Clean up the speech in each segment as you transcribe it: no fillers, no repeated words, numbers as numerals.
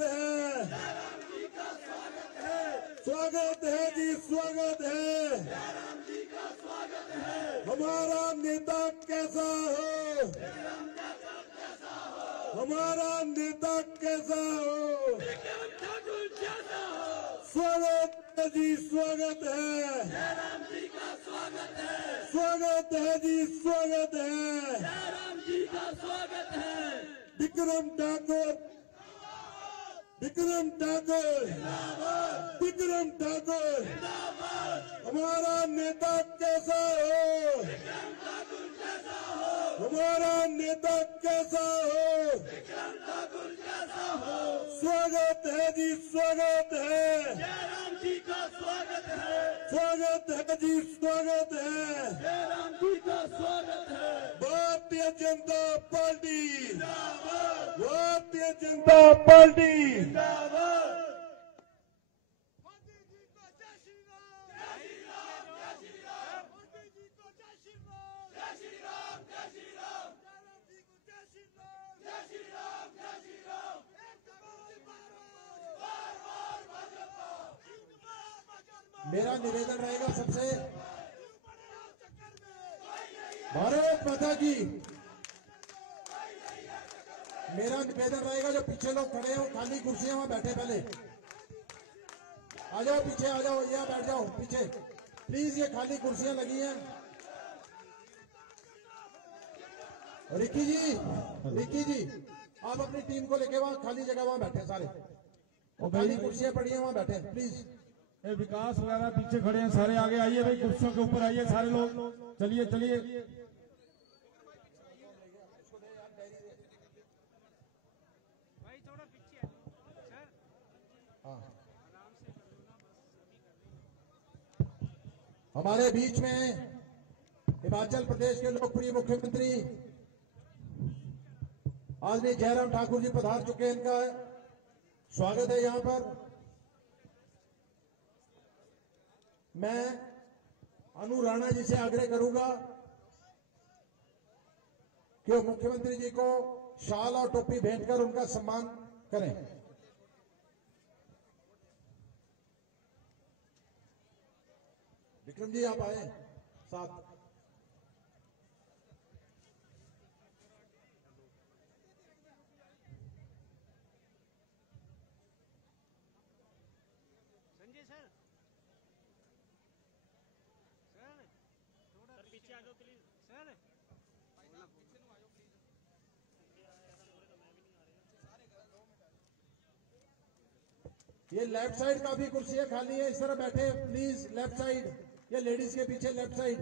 है, स्वागत है जी, स्वागत है। हमारा नेता कैसा हो, हमारा नेता कैसा हो, स्वागत है जी, स्वागत है, स्वागत है जी, स्वागत है। विक्रम ठाकुर, विक्रम ठाकुर, विक्रम ठाकुर, हमारा नेता कैसा हो, हमारा नेता कैसा हो, स्वागत है जी, स्वागत है, जयराम जी का स्वागत है, स्वागत है जी, स्वागत है। जयराम जी का स्वागत है। Bharatiya Janata party, Bharatiya Janata party. मोदी जी को जय श्री राम, जय श्री राम, जय श्री राम। मोदी जी को जय श्री राम, जय श्री राम, जय श्री राम। जयराम जी को जय श्री राम, जय श्री राम, जय श्री राम। बार बार भाजपा, मेरा निवेदन रहेगा सबसे, चक्कर में भारत माता की। मेरा निवेदन रहेगा जो पीछे लोग खड़े हो, खाली कुर्सियां वहां बैठे, पहले आ जाओ, पीछे आ जाओ, यहाँ बैठ जाओ पीछे प्लीज। ये खाली कुर्सियां लगी हैं। रिकी जी, रिकी जी, आप अपनी टीम को लेके वहां खाली जगह वहां बैठे सारे, और खाली कुर्सियां पड़ी हैं वहां बैठे प्लीज। ये विकास वगैरह पीछे खड़े हैं, सारे आगे आइए भाई, कुर्सियों के ऊपर आइए सारे लोग। चलिए चलिए, हमारे बीच में हिमाचल प्रदेश के लोकप्रिय मुख्यमंत्री आदरणीय जयराम ठाकुर जी पधार चुके हैं। इनका स्वागत है यहां पर। मैं अनु राणा जी से आग्रह करूंगा कि वो मुख्यमंत्री जी को शाल और टोपी भेंट कर उनका सम्मान करें। विक्रम जी आप आए साथ। संजय सर, सर थोड़ा पीछे आ जाओ प्लीज। सर ये लेफ्ट साइड काफी कुर्सियां खाली है, इस तरह बैठे प्लीज। लेफ्ट साइड, ये लेडीज के पीछे लेफ्ट साइड।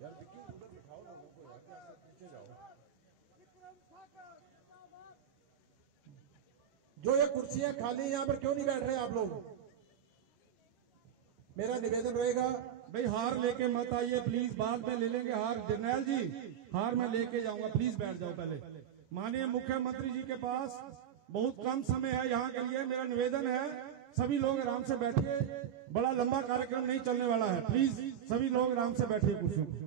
यार विक्की उधर दिखाओ लोगों को यार, क्या पीछे जाओ। जो ये कुर्सियां खाली हैं, यहां पर क्यों नहीं बैठ रहे आप लोग? मेरा निवेदन रहेगा, भाई हार लेके मत आइए प्लीज, बाद में ले लेंगे हार। जरनैल जी, हार मैं लेके जाऊंगा, प्लीज बैठ जाओ पहले। माननीय मुख्यमंत्री जी के पास बहुत कम समय है यहाँ के लिए। मेरा निवेदन है सभी लोग आराम से बैठिए, बड़ा लंबा कार्यक्रम नहीं चलने वाला है, प्लीज सभी लोग आराम से बैठिए कुर्सियों पर।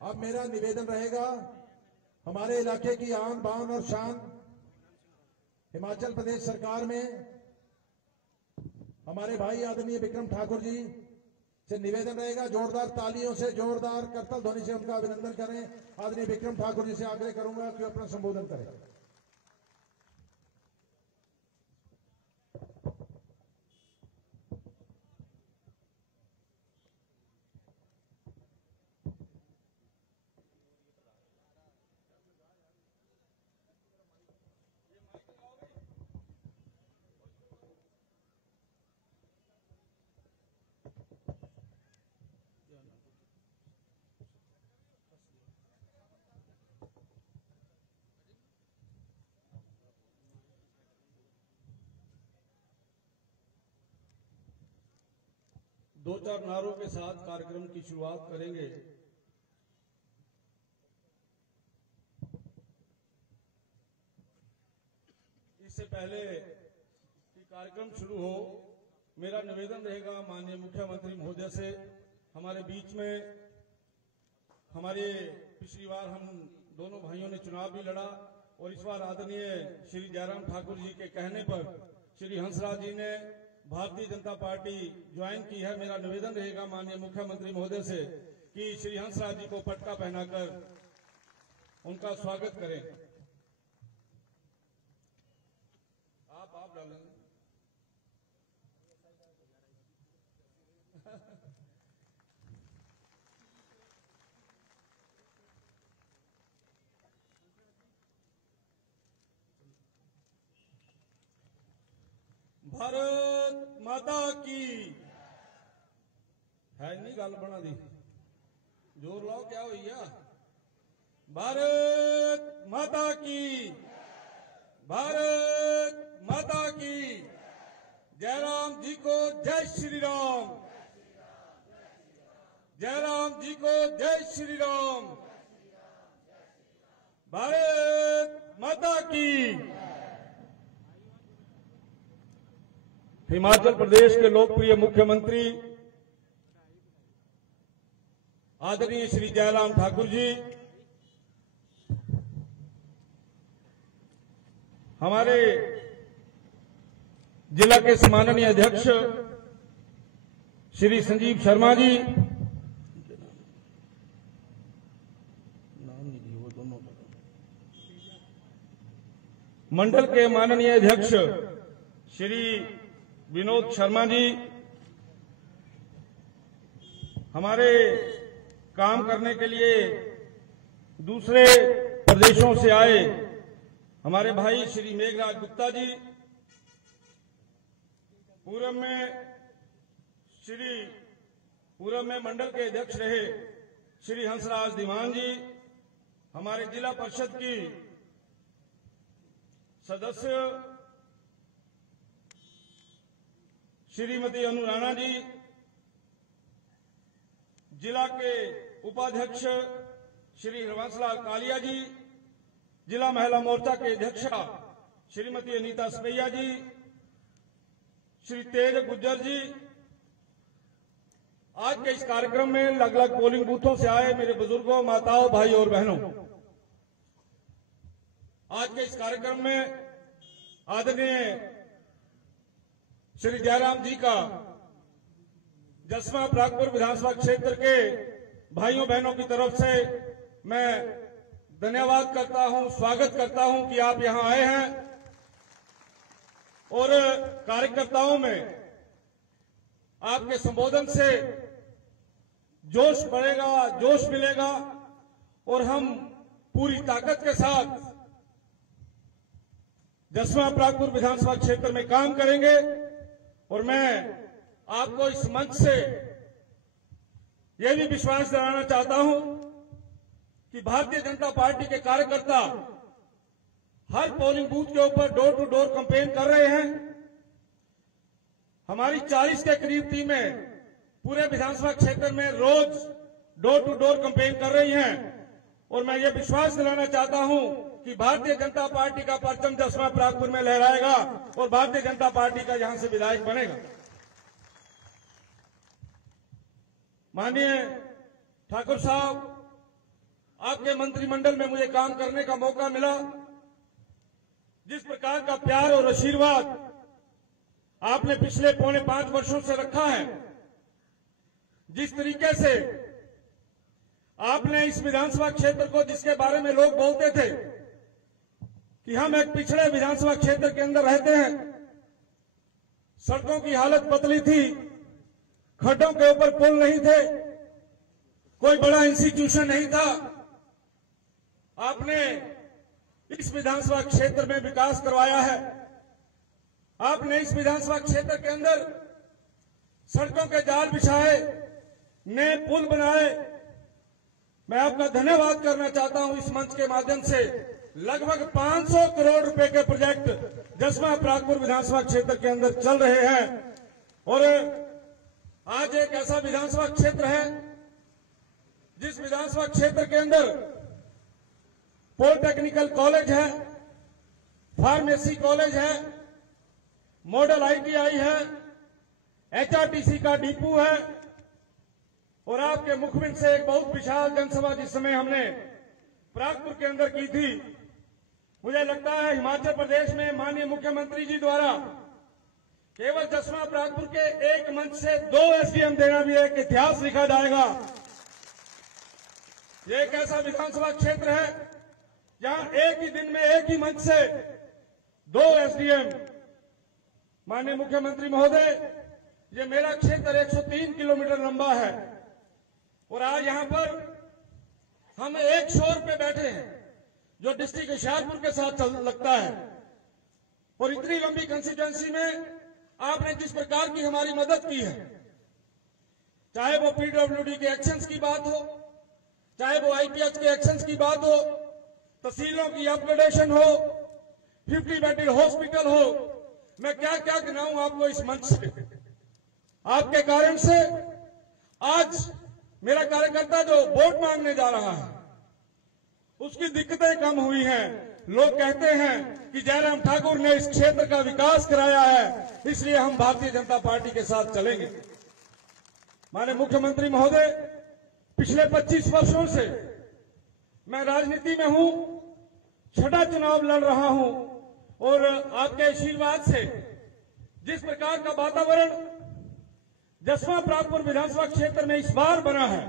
अब मेरा निवेदन रहेगा, हमारे इलाके की आन बान और शान हिमाचल प्रदेश सरकार में हमारे भाई आदरणीय विक्रम ठाकुर जी से निवेदन रहेगा, जोरदार तालियों से, जोरदार करतल ध्वनि से उनका अभिनंदन करें। आदरणीय विक्रम ठाकुर जी से आग्रह करूंगा कि अपना संबोधन करें। दो चार नारों के साथ कार्यक्रम की शुरुआत करेंगे। इससे पहले कि कार्यक्रम शुरू हो, मेरा निवेदन रहेगा माननीय मुख्यमंत्री महोदय से, हमारे बीच में हमारे पिछली बार हम दोनों भाइयों ने चुनाव भी लड़ा और इस बार आदरणीय श्री जयराम ठाकुर जी के कहने पर श्री हंसराज जी ने भारतीय जनता पार्टी ज्वाइन की है। मेरा निवेदन रहेगा माननीय मुख्यमंत्री महोदय से कि श्री हंसराज जी को पटका पहनाकर उनका स्वागत करें। आप डालेंगे। भारत माता की है नहीं गल बना दी, जोर लाओ क्या भैया। भारत माता की, भारत माता की। जयराम जी को जय श्री राम, जयराम जी को जय श्री राम। भारत माता की। हिमाचल प्रदेश के लोकप्रिय मुख्यमंत्री आदरणीय श्री जयराम ठाकुर जी, हमारे जिला के सम्माननीय अध्यक्ष श्री संजीव शर्मा जी, मंडल के माननीय अध्यक्ष श्री विनोद शर्मा जी, हमारे काम करने के लिए दूसरे प्रदेशों से आए हमारे भाई श्री मेघराज गुप्ता जी, पूरब में मंडल के अध्यक्ष रहे श्री हंसराज दीवान जी, हमारे जिला परिषद की सदस्य श्रीमती अनु राणा जी, जिला के उपाध्यक्ष श्री हरवंशलाल कालिया जी, जिला महिला मोर्चा के अध्यक्षा श्रीमती अनीता सपैया जी, श्री तेज गुज्जर जी। आज के इस कार्यक्रम में अलग अलग पोलिंग बूथों से आए मेरे बुजुर्गों, माताओं, भाई और बहनों, आज के इस कार्यक्रम में आदरणीय श्री जयराम जी का जसवा प्रागपुर विधानसभा क्षेत्र के भाइयों बहनों की तरफ से मैं धन्यवाद करता हूं, स्वागत करता हूं कि आप यहां आए हैं और कार्यकर्ताओं में आपके संबोधन से जोश बढ़ेगा, जोश मिलेगा और हम पूरी ताकत के साथ जसवा प्रागपुर विधानसभा क्षेत्र में काम करेंगे। और मैं आपको इस मंच से यह भी विश्वास दिलाना चाहता हूं कि भारतीय जनता पार्टी के कार्यकर्ता हर पोलिंग बूथ के ऊपर डोर टू डोर कैंपेन कर रहे हैं। हमारी 40 के करीब टीमें पूरे विधानसभा क्षेत्र में रोज डोर टू डोर कैंपेन कर रही हैं और मैं ये विश्वास दिलाना चाहता हूं कि भारतीय जनता पार्टी का परचम जसवा प्रागपुर में लहराएगा और भारतीय जनता पार्टी का यहां से विधायक बनेगा। माननीय ठाकुर साहब, आपके मंत्रिमंडल में मुझे काम करने का मौका मिला। जिस प्रकार का प्यार और आशीर्वाद आपने पिछले 4.5 वर्षों से रखा है, जिस तरीके से आपने इस विधानसभा क्षेत्र को, जिसके बारे में लोग बोलते थे कि हम एक पिछड़े विधानसभा क्षेत्र के अंदर रहते हैं, सड़कों की हालत पतली थी, खड्डों के ऊपर पुल नहीं थे, कोई बड़ा इंस्टीट्यूशन नहीं था, आपने इस विधानसभा क्षेत्र में विकास करवाया है। आपने इस विधानसभा क्षेत्र के अंदर सड़कों के जाल बिछाए, नए पुल बनाए। मैं आपका धन्यवाद करना चाहता हूं इस मंच के माध्यम से। लगभग 500 करोड़ रुपए के प्रोजेक्ट जसवा प्रागपुर विधानसभा क्षेत्र के अंदर चल रहे हैं और आज एक ऐसा विधानसभा क्षेत्र है जिस विधानसभा क्षेत्र के अंदर पॉलिटेक्निकल कॉलेज है, फार्मेसी कॉलेज है, मॉडल आईटीआई है, एचआरटीसी का डिपो है और आपके मुखबिर से एक बहुत विशाल जनसभा जिस समय हमने प्रागपुर के अंदर की थी। मुझे लगता है हिमाचल प्रदेश में माननीय मुख्यमंत्री जी द्वारा केवल जसवा प्रागपुर के एक मंच से 2 एसडीएम देना भी एक इतिहास लिखा जाएगा। ये एक ऐसा विधानसभा क्षेत्र है जहां एक ही दिन में एक ही मंच से 2 एसडीएम। माननीय मुख्यमंत्री महोदय, ये मेरा क्षेत्र 103 किलोमीटर लंबा है और आज यहां पर हम एक शोर पे बैठे हैं जो डिस्ट्रिक्ट होशियारपुर के साथ लगता है। और इतनी लंबी कंस्टिट्यूएंसी में आपने जिस प्रकार की हमारी मदद की है, चाहे वो पीडब्ल्यूडी के एक्शंस की बात हो, चाहे वो आईपीएच के एक्शंस की बात हो, तहसीलों की अपग्रेडेशन हो, 50 बेडेड हॉस्पिटल हो, मैं क्या क्या गिनाऊं आपको इस मंच से। आपके कारण से आज मेरा कार्यकर्ता जो वोट मांगने जा रहा है उसकी दिक्कतें कम हुई हैं। लोग कहते हैं कि जयराम ठाकुर ने इस क्षेत्र का विकास कराया है, इसलिए हम भारतीय जनता पार्टी के साथ चलेंगे। माननीय मुख्यमंत्री महोदय, पिछले 25 वर्षों से मैं राजनीति में हूं, 6ठा चुनाव लड़ रहा हूं और आपके आशीर्वाद से जिस प्रकार का वातावरण जसवा प्रागपुर विधानसभा क्षेत्र में इस बार बना है,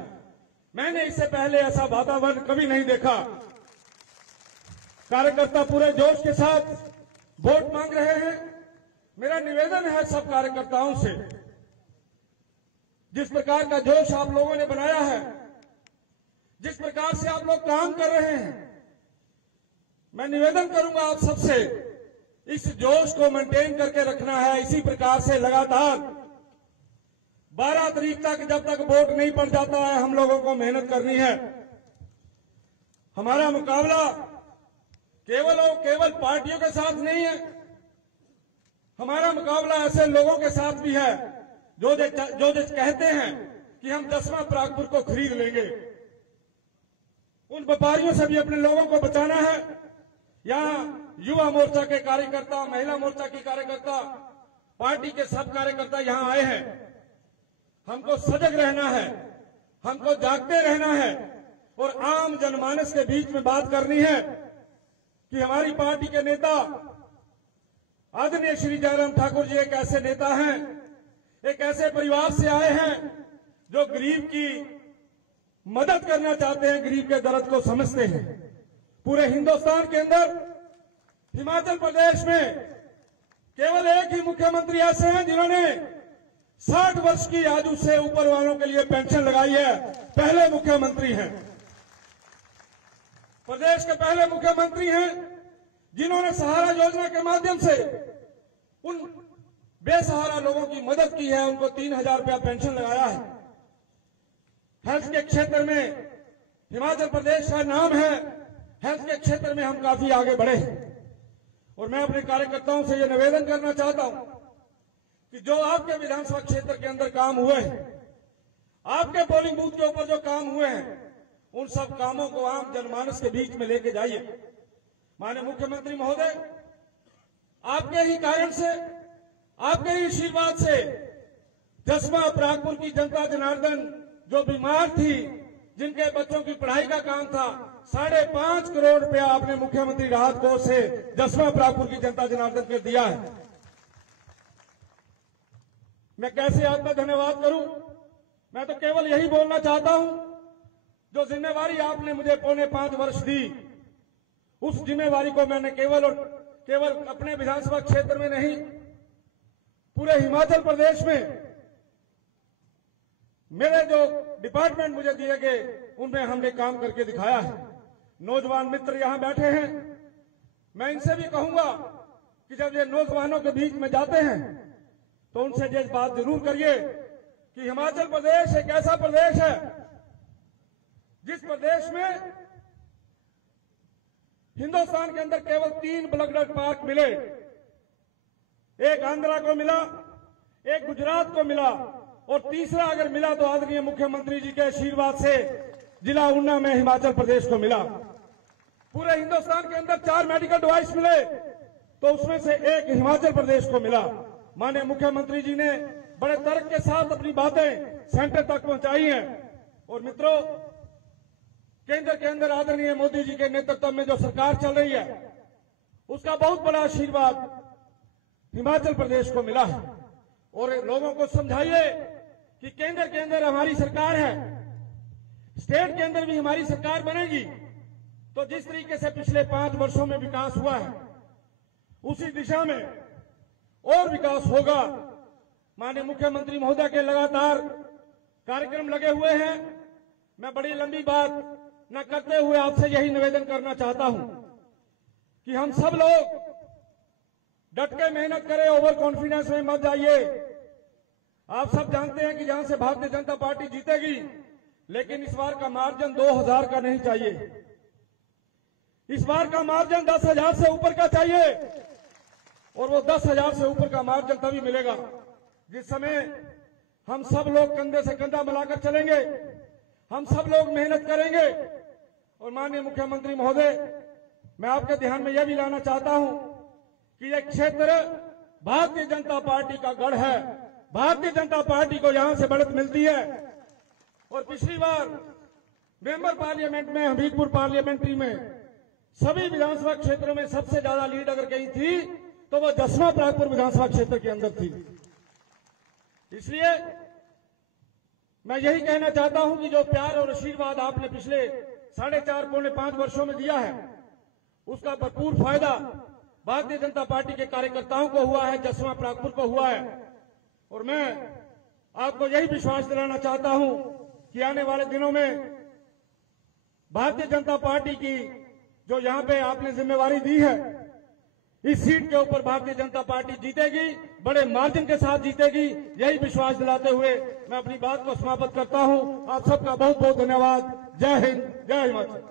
मैंने इससे पहले ऐसा वातावरण कभी नहीं देखा। कार्यकर्ता पूरे जोश के साथ वोट मांग रहे हैं। मेरा निवेदन है सब कार्यकर्ताओं से, जिस प्रकार का जोश आप लोगों ने बनाया है, जिस प्रकार से आप लोग काम कर रहे हैं, मैं निवेदन करूंगा आप सबसे इस जोश को मेंटेन करके रखना है। इसी प्रकार से लगातार 12 तारीख तक जब तक वोट नहीं पड़ जाता है, हम लोगों को मेहनत करनी है। हमारा मुकाबला केवल और केवल पार्टियों के साथ नहीं है, हमारा मुकाबला ऐसे लोगों के साथ भी है जो कहते हैं कि हम जसवा प्रागपुर को खरीद लेंगे। उन व्यापारियों से भी अपने लोगों को बचाना है। यहां युवा मोर्चा के कार्यकर्ता, महिला मोर्चा की कार्यकर्ता, पार्टी के सब कार्यकर्ता यहां आए हैं। हमको सजग रहना है, हमको जागते रहना है और आम जनमानस के बीच में बात करनी है कि हमारी पार्टी के नेता आदरणीय श्री जयराम ठाकुर जी एक ऐसे नेता हैं, एक ऐसे परिवार से आए हैं जो गरीब की मदद करना चाहते हैं, गरीब के दर्द को समझते हैं। पूरे हिंदुस्तान के अंदर हिमाचल प्रदेश में केवल एक ही मुख्यमंत्री ऐसे हैं जिन्होंने 60 वर्ष की आयु से ऊपर वालों के लिए पेंशन लगाई है। पहले मुख्यमंत्री हैं, प्रदेश के पहले मुख्यमंत्री हैं जिन्होंने सहारा योजना के माध्यम से उन बेसहारा लोगों की मदद की है, उनको 3000 रुपया पेंशन लगाया है। हेल्थ के क्षेत्र में हिमाचल प्रदेश का नाम है, हेल्थ के क्षेत्र में हम काफी आगे बढ़े हैं। और मैं अपने कार्यकर्ताओं से यह निवेदन करना चाहता हूं कि जो आपके विधानसभा क्षेत्र के अंदर काम हुए हैं, आपके पोलिंग बूथ के ऊपर जो काम हुए हैं, उन सब कामों को आम जनमानस के बीच में लेके जाइए। माननीय मुख्यमंत्री महोदय, आपके ही कारण से, आपके ही आशीर्वाद से जसवा प्रागपुर की जनता जनार्दन जो बीमार थी, जिनके बच्चों की पढ़ाई का काम था, 5.5 करोड़ रुपया आपने मुख्यमंत्री राहत कोष से जसवा प्रागपुर की जनता जनार्दन को दिया है। मैं कैसे आपका धन्यवाद करूं? मैं तो केवल यही बोलना चाहता हूं, जो जिम्मेवारी आपने मुझे 5.25 वर्ष दी, उस जिम्मेवारी को मैंने केवल और केवल अपने विधानसभा क्षेत्र में नहीं, पूरे हिमाचल प्रदेश में मेरे जो डिपार्टमेंट मुझे दिए गए उनमें हमने काम करके दिखाया है। नौजवान मित्र यहां बैठे हैं, मैं इनसे भी कहूंगा कि जब ये नौजवानों के बीच में जाते हैं तो उनसे ये बात जरूर करिए कि हिमाचल प्रदेश एक ऐसा प्रदेश है जिस प्रदेश में हिंदुस्तान के अंदर केवल 3 ब्लड पार्क मिले। एक आंध्रा को मिला, एक गुजरात को मिला और तीसरा अगर मिला तो आदरणीय मुख्यमंत्री जी के आशीर्वाद से जिला ऊना में हिमाचल प्रदेश को मिला। पूरे हिंदुस्तान के अंदर 4 मेडिकल डिवाइस मिले तो उसमें से एक हिमाचल प्रदेश को मिला। माननीय मुख्यमंत्री जी ने बड़े तर्क के साथ अपनी बातें सेंटर तक पहुंचाई हैं। और मित्रों, केंद्र के अंदर आदरणीय मोदी जी के नेतृत्व में जो सरकार चल रही है उसका बहुत बड़ा आशीर्वाद हिमाचल प्रदेश को मिला है। और लोगों को समझाइए कि केंद्र के अंदर हमारी सरकार है, स्टेट के अंदर भी हमारी सरकार बनेगी तो जिस तरीके से पिछले 5 वर्षों में विकास हुआ है उसी दिशा में और विकास होगा। माननीय मुख्यमंत्री महोदय के लगातार कार्यक्रम लगे हुए हैं। मैं बड़ी लंबी बात न करते हुए आपसे यही निवेदन करना चाहता हूं कि हम सब लोग डट के मेहनत करें, ओवर कॉन्फिडेंस में मत जाइए। आप सब जानते हैं कि जहां से भारतीय जनता पार्टी जीतेगी, लेकिन इस बार का मार्जिन 2000 का नहीं चाहिए। इस बार का मार्जिन 10,000 से ऊपर का चाहिए और वो 10,000 से ऊपर का मार्जिन तभी मिलेगा जिस समय हम सब लोग कंधे से कंधा मिलाकर चलेंगे, हम सब लोग मेहनत करेंगे। और माननीय मुख्यमंत्री महोदय, मैं आपके ध्यान में यह भी लाना चाहता हूं कि यह क्षेत्र भारतीय जनता पार्टी का गढ़ है। भारतीय जनता पार्टी को यहां से बढ़त मिलती है। और पिछली बार मेंबर पार्लियामेंट में हमीरपुर पार्लियामेंट्री में सभी विधानसभा क्षेत्रों में सबसे ज्यादा लीड अगर कहीं थी तो वो 10वां प्रागपुर विधानसभा क्षेत्र के अंदर थी। इसलिए मैं यही कहना चाहता हूं कि जो प्यार और आशीर्वाद आपने पिछले 4.5 पौने 5 वर्षों में दिया है उसका भरपूर फायदा भारतीय जनता पार्टी के कार्यकर्ताओं को हुआ है, 10वां प्रागपुर को हुआ है। और मैं आपको यही विश्वास दिलाना चाहता हूं कि आने वाले दिनों में भारतीय जनता पार्टी की जो यहां पे आपने जिम्मेवारी दी है, इस सीट के ऊपर भारतीय जनता पार्टी जीतेगी, बड़े मार्जिन के साथ जीतेगी। यही विश्वास दिलाते हुए मैं अपनी बात को समाप्त करता हूं। आप सबका बहुत बहुत धन्यवाद। जय हिंद, जय हिमाचल।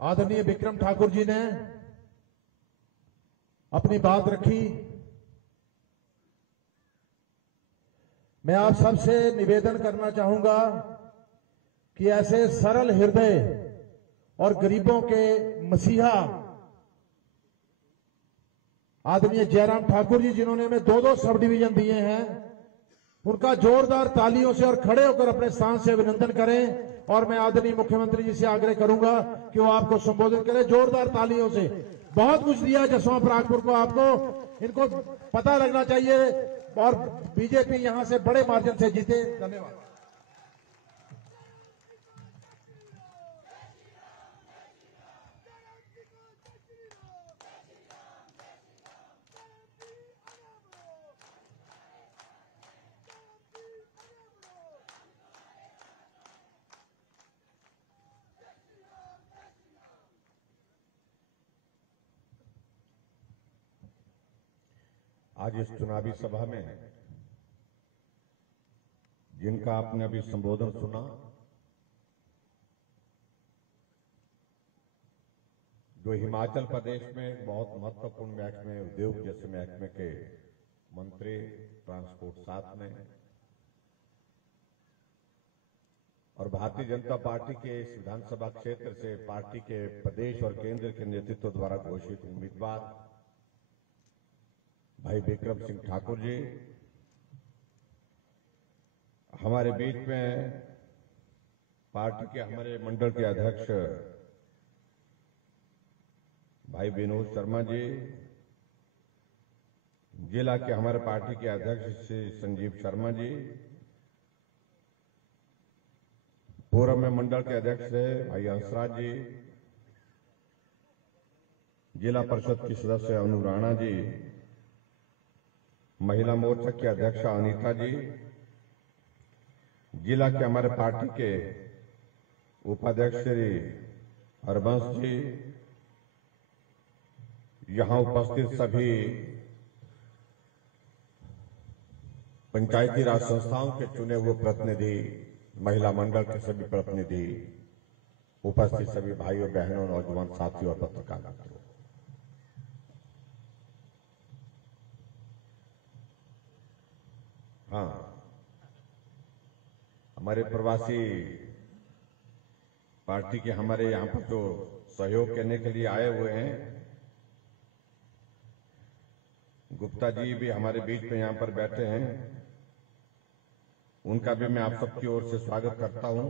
आदरणीय विक्रम ठाकुर जी ने अपनी बात रखी। मैं आप सबसे निवेदन करना चाहूंगा कि ऐसे सरल हृदय और गरीबों के मसीहा आदरणीय जयराम ठाकुर जी, जिन्होंने हमें 2-2 सब डिवीजन दिए हैं, उनका जोरदार तालियों से और खड़े होकर अपने स्थान से अभिनंदन करें। और मैं आदरणीय मुख्यमंत्री जी से आग्रह करूंगा कि वो आपको संबोधित करें जोरदार तालियों से। बहुत कुछ दिया 10वां प्रागपुर को आपको, इनको पता लगना चाहिए। और बीजेपी यहां से बड़े मार्जिन से जीते। धन्यवाद। आज इस चुनावी सभा में जिनका आपने अभी संबोधन सुना, जो हिमाचल प्रदेश में एक बहुत महत्वपूर्ण महकमे, उद्योग जैसे महकमे के मंत्री, ट्रांसपोर्ट साथ में, और भारतीय जनता पार्टी के इस विधानसभा क्षेत्र से पार्टी के प्रदेश और केंद्र के नेतृत्व द्वारा घोषित उम्मीदवार भाई विक्रम सिंह ठाकुर जी हमारे बीच में, पार्टी के हमारे मंडल के अध्यक्ष भाई विनोद शर्मा जी, जिला के हमारे पार्टी के अध्यक्ष श्री संजीव शर्मा जी, पूर्व में मंडल के अध्यक्ष भाई हंसराज जी, जिला परिषद की सदस्य अनु राणा जी, महिला मोर्चा के अध्यक्ष अनीता जी, जिला के हमारे पार्टी के उपाध्यक्ष श्री हरबंश जी, यहां उपस्थित सभी पंचायती राज संस्थाओं के चुने हुए प्रतिनिधि, महिला मंडल के सभी प्रतिनिधि, उपस्थित सभी भाइयों बहनों, नौजवान साथियों और पत्रकार मित्रों, हाँ, हमारे प्रवासी पार्टी के हमारे यहाँ पर जो सहयोग करने के लिए आए हुए हैं, गुप्ता जी भी हमारे बीच में यहाँ पर बैठे हैं, उनका भी मैं आप सबकी ओर से स्वागत करता हूं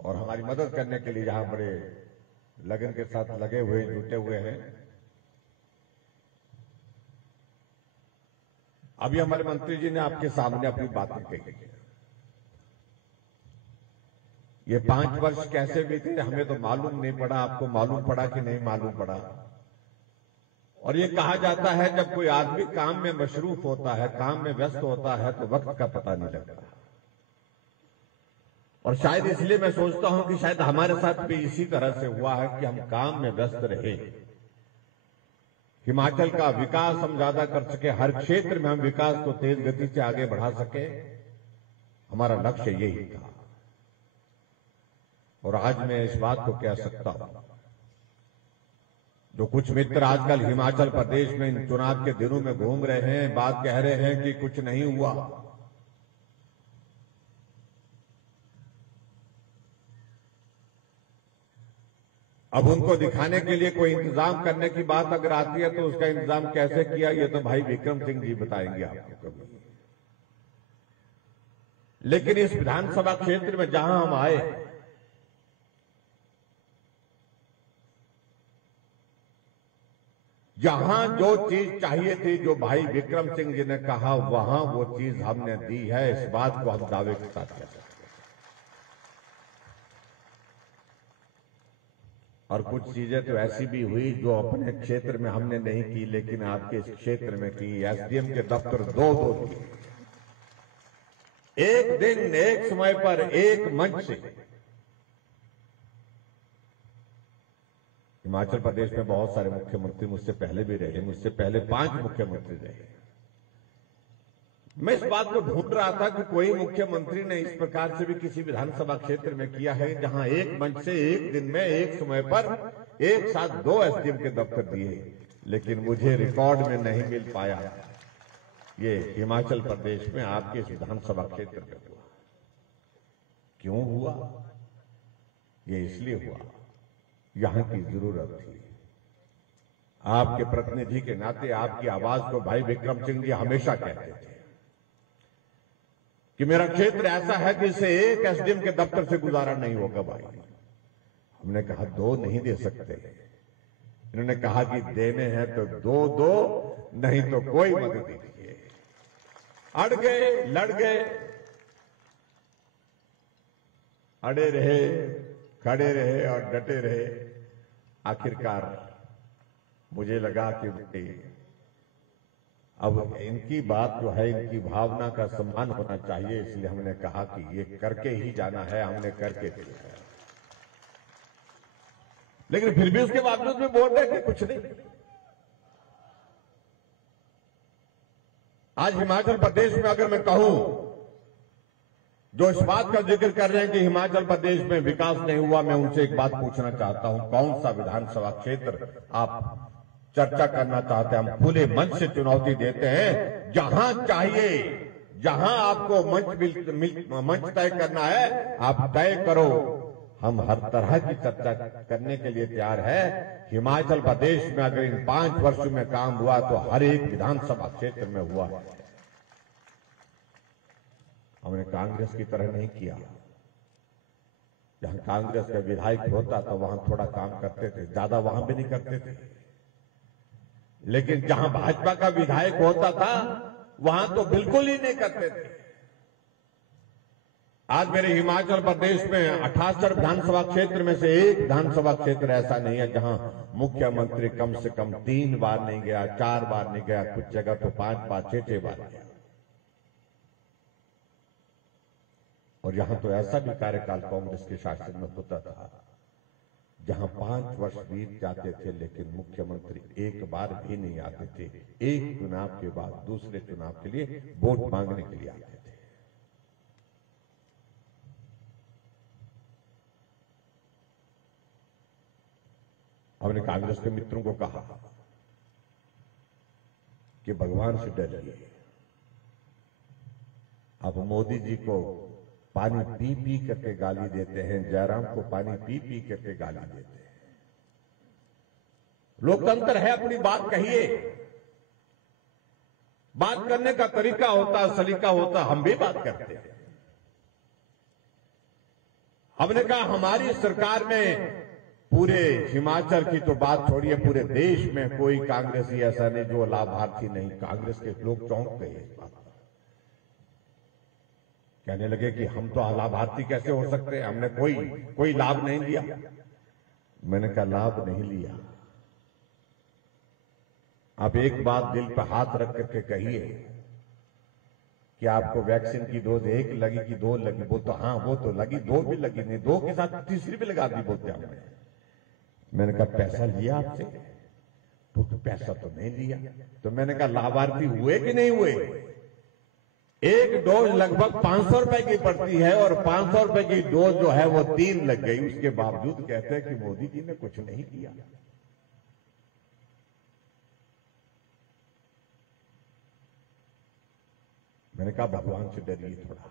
और हमारी मदद करने के लिए जहां बड़े लगन के साथ लगे हुए, जुटे हुए हैं। अभी हमारे मंत्री जी ने आपके सामने अपनी बातें कही। ये 5 वर्ष कैसे बीते हमें तो मालूम नहीं पड़ा, आपको मालूम पड़ा कि नहीं मालूम पड़ा। और ये कहा जाता है जब कोई आदमी काम में मशरूफ होता है, काम में व्यस्त होता है, तो वक्त का पता नहीं लगता। और शायद इसलिए मैं सोचता हूं कि शायद हमारे साथ भी इसी तरह से हुआ है कि हम काम में व्यस्त रहे, हिमाचल का विकास हम ज्यादा कर सके, हर क्षेत्र में हम विकास को तेज गति से आगे बढ़ा सके, हमारा लक्ष्य यही था। और आज मैं इस बात को कह सकता हूं, जो कुछ मित्र आजकल हिमाचल प्रदेश में इन चुनाव के दिनों में घूम रहे हैं, बात कह रहे हैं कि कुछ नहीं हुआ, अब उनको दिखाने के लिए कोई इंतजाम करने की बात अगर आती है तो उसका इंतजाम कैसे किया, ये तो भाई विक्रम सिंह जी बताएंगे आपको कभी। लेकिन इस विधानसभा क्षेत्र में जहां हम आए, जहां जो चीज चाहिए थी, जो भाई विक्रम सिंह जी ने कहा, वहां वो चीज हमने दी है। इस बात को हम दावे के साथ कह सकते हैं। और कुछ चीजें तो ऐसी भी हुई जो अपने क्षेत्र में हमने नहीं की, लेकिन आपके इस क्षेत्र में की। एसडीएम के दफ्तर 2 दिए, एक दिन एक समय पर एक मंच से। हिमाचल प्रदेश में बहुत सारे मुख्यमंत्री मुझसे पहले भी रहे, मुझसे पहले 5 मुख्यमंत्री रहे। मैं इस बात को ढूंढ रहा था कि कोई मुख्यमंत्री ने इस प्रकार से भी किसी विधानसभा क्षेत्र में किया है जहां एक मंच से एक दिन में एक समय पर एक साथ 2 एसडीएम के दफ्तर दिए, लेकिन मुझे रिकॉर्ड में नहीं मिल पाया। ये हिमाचल प्रदेश में आपके इस विधानसभा क्षेत्र में हुआ। क्यों हुआ? ये इसलिए हुआ, यहां की जरूरत थी। आपके प्रतिनिधि के नाते आपकी आवाज को भाई विक्रम सिंह जी हमेशा कहते थे कि मेरा क्षेत्र ऐसा है कि इसे एक एसडीएम के दफ्तर से गुजारा नहीं होगा भाई। हमने कहा 2 नहीं दे सकते। इन्होंने कहा कि देने हैं तो 2 दो, नहीं तो कोई मत दीजिए। अड़ गए, लड़ गए, अड़े रहे, खड़े रहे और डटे रहे। आखिरकार मुझे लगा कि अब इनकी बात जो है, इनकी भावना का सम्मान होना चाहिए, इसलिए हमने कहा कि ये करके ही जाना है। हमने करके दिया है, लेकिन फिर भी उसके बावजूद भी बोल रहे कि कुछ नहीं। आज हिमाचल प्रदेश में अगर मैं कहूं, जो इस बात का जिक्र कर रहे हैं कि हिमाचल प्रदेश में विकास नहीं हुआ, मैं उनसे एक बात पूछना चाहता हूं, कौन सा विधानसभा क्षेत्र आप चर्चा करना चाहते हैं? हम खुले मंच से चुनौती देते हैं, जहां चाहिए, जहां आपको मंच तय करना है, आप तय करो। हम हर तरह की चर्चा करने के लिए तैयार है। हिमाचल प्रदेश में अगर इन 5 वर्षों में काम हुआ तो हर एक विधानसभा क्षेत्र में हुआ है। हमने कांग्रेस की तरह नहीं किया। जहां कांग्रेस का विधायक होता था वहां थोड़ा काम करते थे, ज्यादा वहां भी नहीं करते थे। लेकिन जहां भाजपा का विधायक होता था वहां तो बिल्कुल ही नहीं करते थे। आज मेरे हिमाचल प्रदेश में 78 विधानसभा क्षेत्र में से एक विधानसभा क्षेत्र ऐसा नहीं है जहां मुख्यमंत्री कम से कम 3 बार नहीं गया, 4 बार नहीं गया, कुछ जगह तो 5 बार, 6 बार गया। और यहां तो ऐसा भी कार्यकाल कांग्रेस के शासन में होता था जहां 5 वर्ष बीत जाते थे, लेकिन मुख्यमंत्री एक बार भी नहीं आते थे। एक चुनाव के बाद दूसरे चुनाव के लिए वोट मांगने के लिए आते थे। हमने कांग्रेस के मित्रों को कहा कि भगवान से डरिए। अब मोदी जी को पानी पी पी करके गाली देते हैं, जयराम को पानी पी पी करके गाली देते हैं। लोकतंत्र है, अपनी बात कहिए। बात करने का तरीका होता, सलीका होता, हम भी बात करते हैं। हमने कहा हमारी सरकार में पूरे हिमाचल की तो बात छोड़िए, पूरे देश में कोई कांग्रेसी ऐसा नहीं जो लाभार्थी नहीं। कांग्रेस के लोग चौंक गए इस बात पर, कहने लगे कि हम तो लाभार्थी कैसे हो सकते हैं, हमने कोई लाभ नहीं लिया। मैंने कहा लाभ नहीं लिया। आप एक बात दिल पर हाथ रख करके कहिए कि आपको वैक्सीन की डोज 1 लगी कि 2 लगी। वो तो हाँ, वो तो लगी, 2 भी लगी, नहीं 2 के साथ तीसरी भी लगा दी बोलते हमने। मैंने कहा पैसा लिया आपसे? तो पैसा तो नहीं लिया। तो मैंने कहा लाभार्थी हुए कि नहीं हुए? एक डोज लगभग 500 रुपए की पड़ती है और 500 रुपए की डोज जो है वो 3 लग गई। उसके बावजूद कहते हैं कि मोदी जी ने कुछ नहीं किया। मैंने कहा भगवान से डरिए थोड़ा।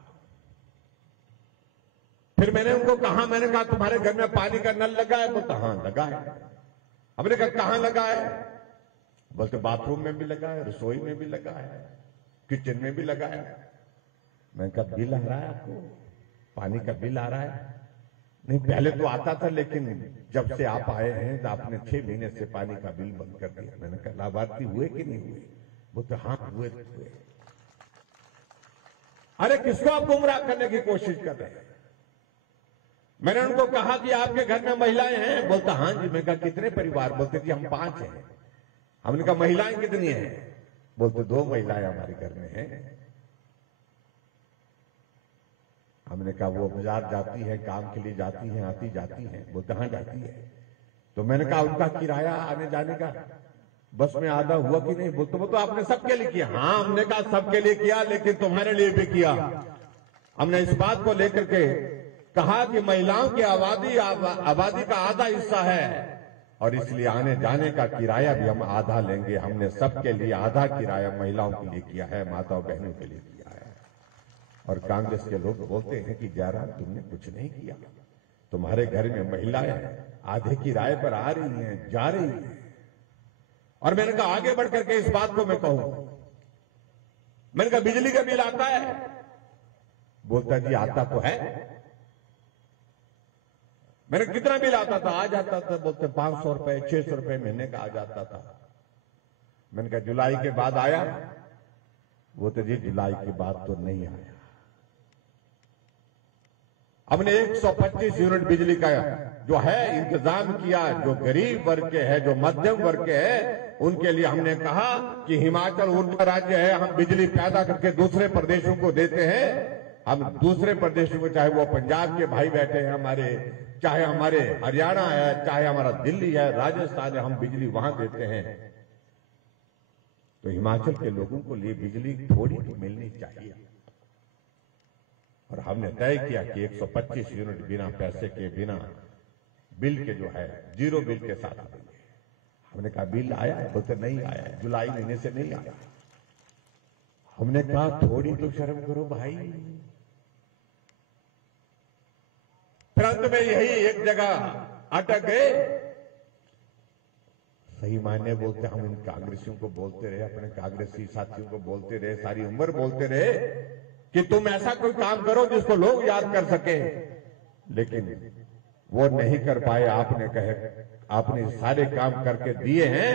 फिर मैंने उनको कहा, मैंने कहा तुम्हारे घर में पानी का नल लगा है? बोलते हाँ लगा है। हमने कहा कहां लगा है? बोलते बाथरूम में भी लगा है, रसोई में भी लगा है, किचन में भी लगा है। मैंने कहा बिल आ रहा है आपको? पानी का बिल आ रहा है? नहीं पहले तो आता था, लेकिन जब से आप आए हैं तो आपने 6 महीने से पानी का बिल बंद कर दिया। मैंने कहा लाभार्थी हुए कि नहीं हुए? बोलते हाँ हुए। अरे किसको आप गुमराह करने की कोशिश कर रहे हैं? मैंने उनको कहा कि आपके घर में महिलाएं हैं? बोलता हाँ जी। मैं कहा कितने परिवार? बोलते जी हम 5 हैं। हमने कहा महिलाएं कितनी हैं? बोलते 2 महिलाएं हमारे घर में हैं। हमने कहा वो बाजार जाती है, काम के लिए जाती हैं, आती जाती हैं? बोलते हाँ जाती है। तो मैंने कहा उनका किराया आने जाने का बस में आधा हुआ कि नहीं? बोलते वो तो आपने सबके लिए किया। हाँ हमने कहा सबके लिए किया, लेकिन तुम्हारे लिए भी किया। हमने इस बात को लेकर के कहा कि महिलाओं की आबादी का आधा हिस्सा है और इसलिए आने जाने का किराया भी हम आधा लेंगे। हमने सबके लिए आधा किराया महिलाओं के लिए किया है, माताओं बहनों के लिए किया है। और कांग्रेस के लोग बोलते हैं कि जयराम तुमने कुछ नहीं किया, तुम्हारे घर में महिलाएं आधे किराए पर आ रही हैं, जा रही हैं। और मैंने कहा आगे बढ़ करके इस बात को मैं कहूं, मैंने कहा बिजली का बिल आता है? बोलता जी आता तो है। मैंने कितना बिल आता था? आ जाता था। बोलते 500 रुपए 600 रुपए महीने का आ जाता था। मैंने कहा जुलाई के बाद आया? बोलते जी जुलाई के बाद तो नहीं आया। हमने 125 यूनिट बिजली का जो है इंतजाम किया। जो गरीब वर्ग के है, जो मध्यम वर्ग के है, उनके लिए हमने कहा कि हिमाचल उनका राज्य है, हम बिजली पैदा करके दूसरे प्रदेशों को देते हैं। हम दूसरे प्रदेशों को, चाहे वो पंजाब के भाई बैठे हैं हमारे, चाहे हमारे हरियाणा है, चाहे हमारा दिल्ली है, राजस्थान है, हम बिजली वहां देते हैं। तो हिमाचल के लोगों को लिए बिजली थोड़ी तो मिलनी चाहिए। और हमने तय किया कि 125 यूनिट बिना पैसे के, बिना बिल के जो है, 0 बिल के साथ देंगे। हमने कहा बिल आया? बोलते नहीं आया, जुलाई महीने से नहीं आया। हमने कहा थोड़ी तो शर्म करो भाई। फिर अंत में यही एक जगह अटक गए। सही मायने बोलते हम इन कांग्रेसियों को बोलते रहे, अपने कांग्रेसी साथियों को बोलते रहे, सारी उम्र बोलते रहे कि तुम ऐसा कोई काम करो जिसको लोग याद कर सके, लेकिन वो नहीं कर पाए। आपने सारे काम करके दिए हैं।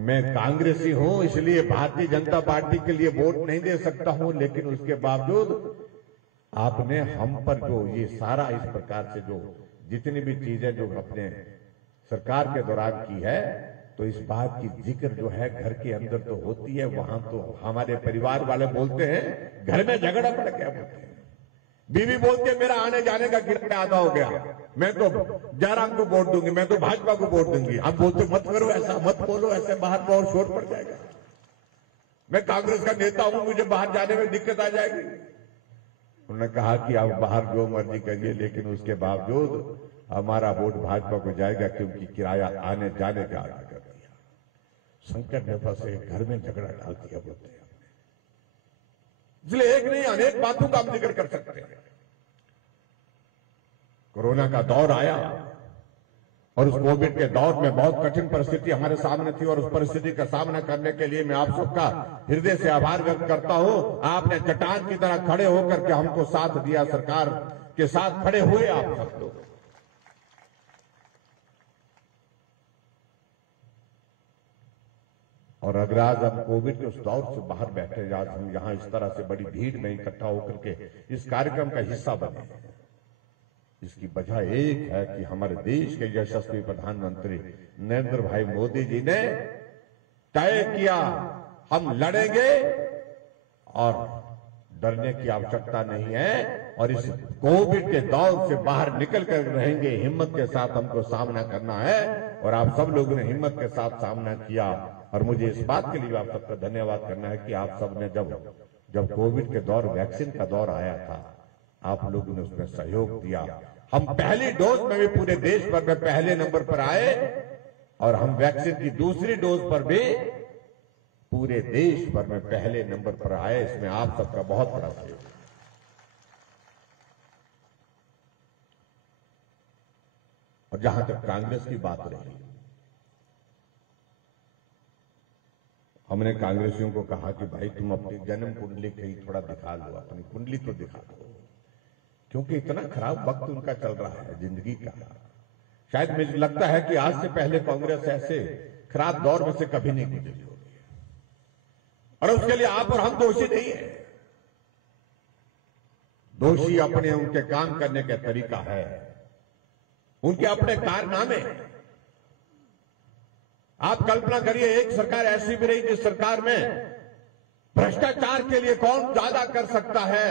मैं कांग्रेसी हूं, इसलिए भारतीय जनता पार्टी के लिए वोट नहीं दे सकता हूं, लेकिन उसके बावजूद आपने हम पर जो ये सारा इस प्रकार से जो जितनी भी चीजें जो अपने सरकार के दौरान की है, तो इस बात की जिक्र जो है घर के अंदर तो होती है, वहां तो हमारे परिवार वाले बोलते हैं घर में झगड़ा पड़ गया। बोलते हैं बीवी बोलती है मेरा आने जाने का किराया आधा हो गया, मैं तो जयराम को वोट दूंगी, मैं तो भाजपा को वोट दूंगी। हम बोलते मत करो ऐसा, मत बोलो ऐसे, बाहर बहुत शोर पड़ जाएगा। मैं कांग्रेस का नेता हूं, मुझे बाहर जाने में दिक्कत आ जाएगी। उन्होंने कहा कि आप बाहर जो मर्जी करिए, लेकिन उसके बावजूद हमारा वोट भाजपा को जाएगा क्योंकि किराया आने जाने का आधा कर दिया, संकट में फंसे घर में झगड़ा डाल दिया बोलते हैं। इसलिए एक नहीं अनेक बातों का हम जिक्र कर सकते हैं। कोरोना का दौर आया और उस कोविड के दौर में बहुत कठिन परिस्थिति हमारे सामने थी और उस परिस्थिति का सामना करने के लिए मैं आप सबका हृदय से आभार व्यक्त करता हूं। आपने चट्टान की तरह खड़े होकर के हमको साथ दिया, सरकार के साथ खड़े हुए आप सब लोग। और अगर आज हम कोविड के उस दौर से बाहर बैठे, आज हम यहां इस तरह से बड़ी भीड़ में इकट्ठा होकर के इस कार्यक्रम का हिस्सा बने, इसकी वजह एक है कि हमारे देश के यशस्वी प्रधानमंत्री नरेंद्र भाई मोदी जी ने तय किया हम लड़ेंगे और डरने की आवश्यकता नहीं है और इस कोविड के दौर से बाहर निकल कर रहेंगे। हिम्मत के साथ हमको सामना करना है और आप सब लोगों ने हिम्मत के साथ सामना किया और मुझे इस बात के लिए आप सबका धन्यवाद करना है कि आप सब ने जब कोविड के दौर वैक्सीन का दौर आया था, आप लोगों ने उसमें सहयोग दिया। हम पहली डोज में भी पूरे देश भर में पहले नंबर पर आए और हम वैक्सीन की दूसरी डोज पर भी पूरे देश भर में पहले नंबर पर आए। इसमें आप सबका बहुत बड़ा सहयोग। और जहां तक कांग्रेस की बात रही, हमने कांग्रेसियों को कहा कि भाई तुम अपनी जन्म कुंडली कहीं थोड़ा दिखा लो, अपनी कुंडली तो दिखा दो, क्योंकि इतना खराब वक्त उनका चल रहा है जिंदगी का। शायद मुझे लगता है कि आज से पहले कांग्रेस ऐसे खराब दौर में से कभी नहीं गुजरी होगी और उसके लिए आप और हम दोषी नहीं है। दोषी अपने उनके काम करने का तरीका है, उनके अपने कारनामे। आप कल्पना करिए, एक सरकार ऐसी भी रही जिस सरकार में भ्रष्टाचार के लिए कौन ज्यादा कर सकता है,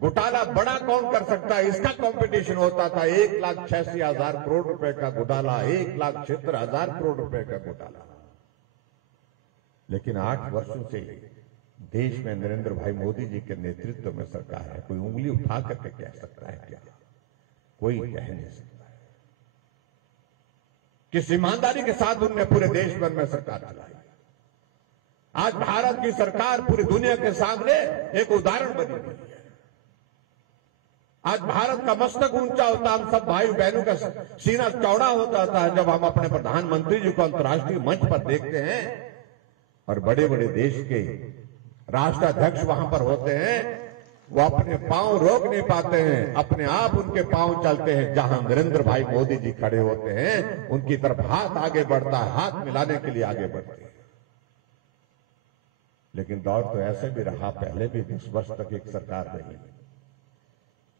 घोटाला बड़ा कौन कर सकता है, इसका कंपटीशन होता था। 1,86,000 करोड़ रुपए का घोटाला, 1,76,000 करोड़ रुपए का घोटाला। लेकिन 8 वर्षों से देश में नरेंद्र भाई मोदी जी के नेतृत्व में सरकार है। कोई उंगली उठा करके कह सकता है क्या? कोई कह नहीं सकता है। किस ईमानदारी के साथ उन्होंने पूरे देश भर में सरकार चलाई। आज भारत की सरकार पूरी दुनिया के सामने एक उदाहरण बनी हुई है। आज भारत का मस्तक ऊंचा होता, हम सब भाई बहनों का सीना चौड़ा होता था जब हम अपने प्रधानमंत्री जी को अंतर्राष्ट्रीय मंच पर देखते हैं और बड़े बड़े देश के राष्ट्राध्यक्ष वहां पर होते हैं, वो अपने पांव रोक नहीं पाते हैं, अपने आप उनके पांव चलते हैं। जहां नरेंद्र भाई मोदी जी खड़े होते हैं उनकी तरफ हाथ आगे बढ़ता है, हाथ मिलाने के लिए आगे बढ़ते हैं। लेकिन दौर तो ऐसे भी रहा, पहले भी 10 वर्ष तक एक सरकार रही।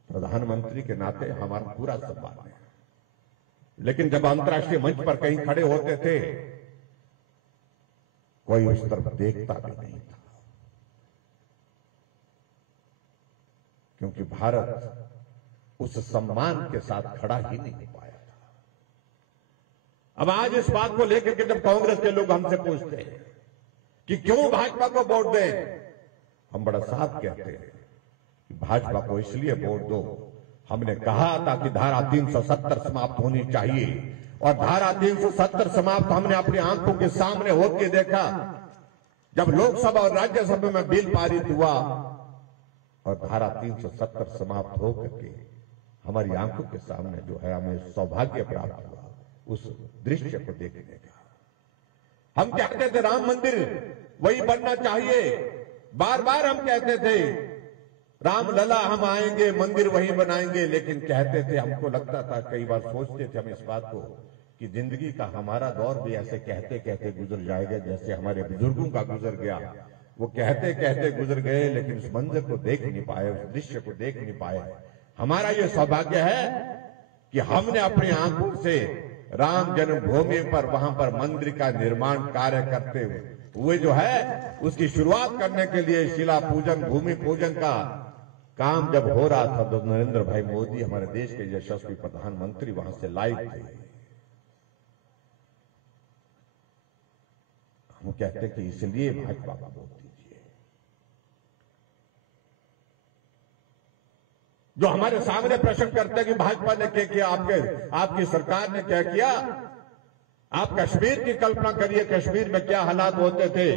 प्रधानमंत्री के नाते हमारा पूरा सम्मान है, लेकिन जब अंतर्राष्ट्रीय मंच पर कहीं खड़े होते थे कोई उस तरफ देखता भी नहीं था, क्योंकि भारत उस सम्मान के साथ खड़ा ही नहीं हो पाया था। अब आज इस बात को लेकर के जब कांग्रेस के लोग हमसे पूछते हैं कि क्यों भाजपा को वोट दें, हम बड़ा साफ कहते हैं कि भाजपा को इसलिए वोट दो, हमने कहा था कि धारा 370 समाप्त होनी चाहिए और धारा 370 समाप्त हमने अपनी आंखों के सामने होकर देखा जब लोकसभा और राज्यसभा में बिल पारित हुआ और धारा 370 समाप्त होकर के हमारी आंखों के सामने जो है हमें सौभाग्य प्राप्त हुआ उस दृश्य को देखने का। हम कहते थे राम मंदिर वही बनना चाहिए, बार बार हम कहते थे राम लला हम आएंगे मंदिर वहीं बनाएंगे, लेकिन कहते थे, हमको लगता था, कई बार सोचते थे हम इस बात को कि जिंदगी का हमारा दौर भी ऐसे कहते कहते गुजर जाएगा जैसे हमारे बुजुर्गों का गुजर गया। वो कहते कहते गुजर गए लेकिन उस मंजर को देख नहीं पाए, उस दृश्य को देख नहीं पाए। हमारा ये सौभाग्य है कि हमने अपनी आंखों से राम जन्मभूमि पर वहां पर मंदिर का निर्माण कार्य करते हुए जो है उसकी शुरुआत करने के लिए शिला पूजन भूमि पूजन का काम जब हो रहा था तो नरेंद्र भाई मोदी हमारे देश के यशस्वी प्रधानमंत्री वहां से लाइव थे। हम कहते कि इसलिए भाजपा को वोट दीजिए। जो हमारे सामने प्रश्न करते हैं कि भाजपा ने क्या किया, आपकी सरकार ने क्या किया। आप कश्मीर की कल्पना करिए, कश्मीर में क्या हालात होते थे।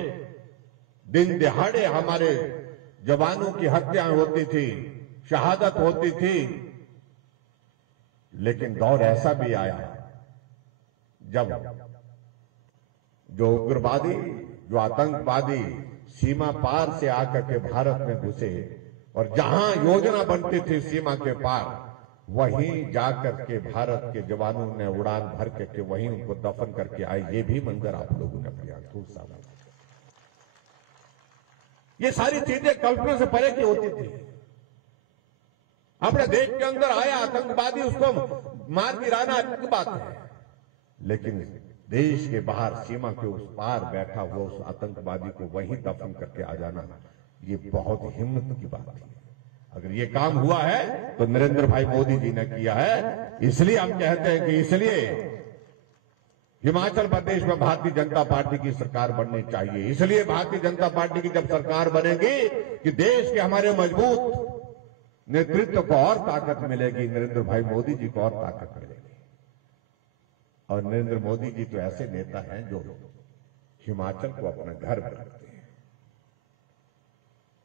दिन दिहाड़े हमारे जवानों की हत्याएं होती थी, शहादत होती थी। लेकिन दौर ऐसा भी आया जब जो उग्रवादी, जो आतंकवादी सीमा पार से आकर के भारत में घुसे और जहां योजना बनती थी सीमा के पार, वहीं जाकर के भारत के जवानों ने उड़ान भर करके वहीं उनको दफन करके आए। ये भी मंजर आप लोगों ने अपनी आंखों से देखा। ये सारी चीजें कल्पना से परे की होती थी। अपने देश के अंदर आया आतंकवादी, उसको मार गिराना अलग बात है, लेकिन देश के बाहर सीमा के उस पार बैठा हुआ उस आतंकवादी को वहीं दफन करके आ जाना, ये बहुत हिम्मत की बात है। अगर ये काम हुआ है तो नरेंद्र भाई मोदी जी ने किया है। इसलिए हम कहते हैं कि इसलिए हिमाचल प्रदेश में भारतीय जनता पार्टी की सरकार बननी चाहिए। इसलिए भारतीय जनता पार्टी की जब सरकार बनेगी कि देश के हमारे मजबूत नेतृत्व को और ताकत मिलेगी, नरेंद्र भाई मोदी जी को और ताकत मिलेगी। और नरेंद्र मोदी जी तो ऐसे नेता हैं जो हिमाचल को अपना घर बनाते हैं।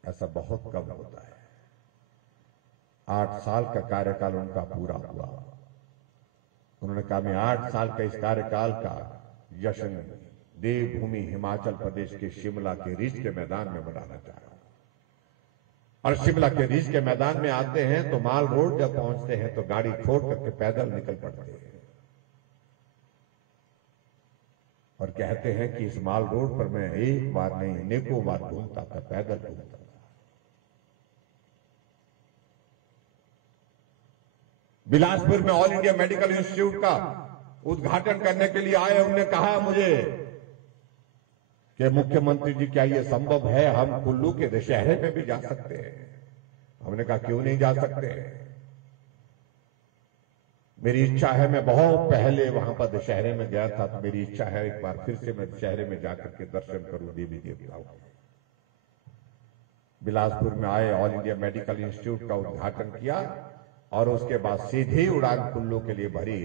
ऐसा बहुत कम होता है। 8 साल का कार्यकाल उनका पूरा हुआ। उन्होंने कहा मैं 8 साल का इस कार्यकाल का जश्न देवभूमि हिमाचल प्रदेश के शिमला के रिज के मैदान में मनाना चाह रहा हूं। और शिमला के रिज के मैदान में आते हैं तो माल रोड जब पहुंचते हैं तो गाड़ी छोड़ करके पैदल निकल पड़ते हैं और कहते हैं कि इस माल रोड पर मैं एक बार नहीं अनेकों बार घूमता था, पैदल घूमता था। बिलासपुर में ऑल इंडिया मेडिकल इंस्टीट्यूट का उद्घाटन करने के लिए आए। उन्होंने कहा मुझे कि मुख्यमंत्री जी क्या ये संभव है, हम कुल्लू के दशहरे में भी जा सकते हैं। हमने कहा क्यों नहीं जा सकते, मेरी इच्छा है। मैं बहुत पहले वहां पर दशहरे में गया था, तो मेरी इच्छा है एक बार फिर से मैं दशहरे में जाकर के दर्शन करूं देवी देवताओं। बिलासपुर में आए, ऑल इंडिया मेडिकल इंस्टीट्यूट का उद्घाटन किया और उसके बाद सीधी उड़ान कुल्लू के लिए भरी।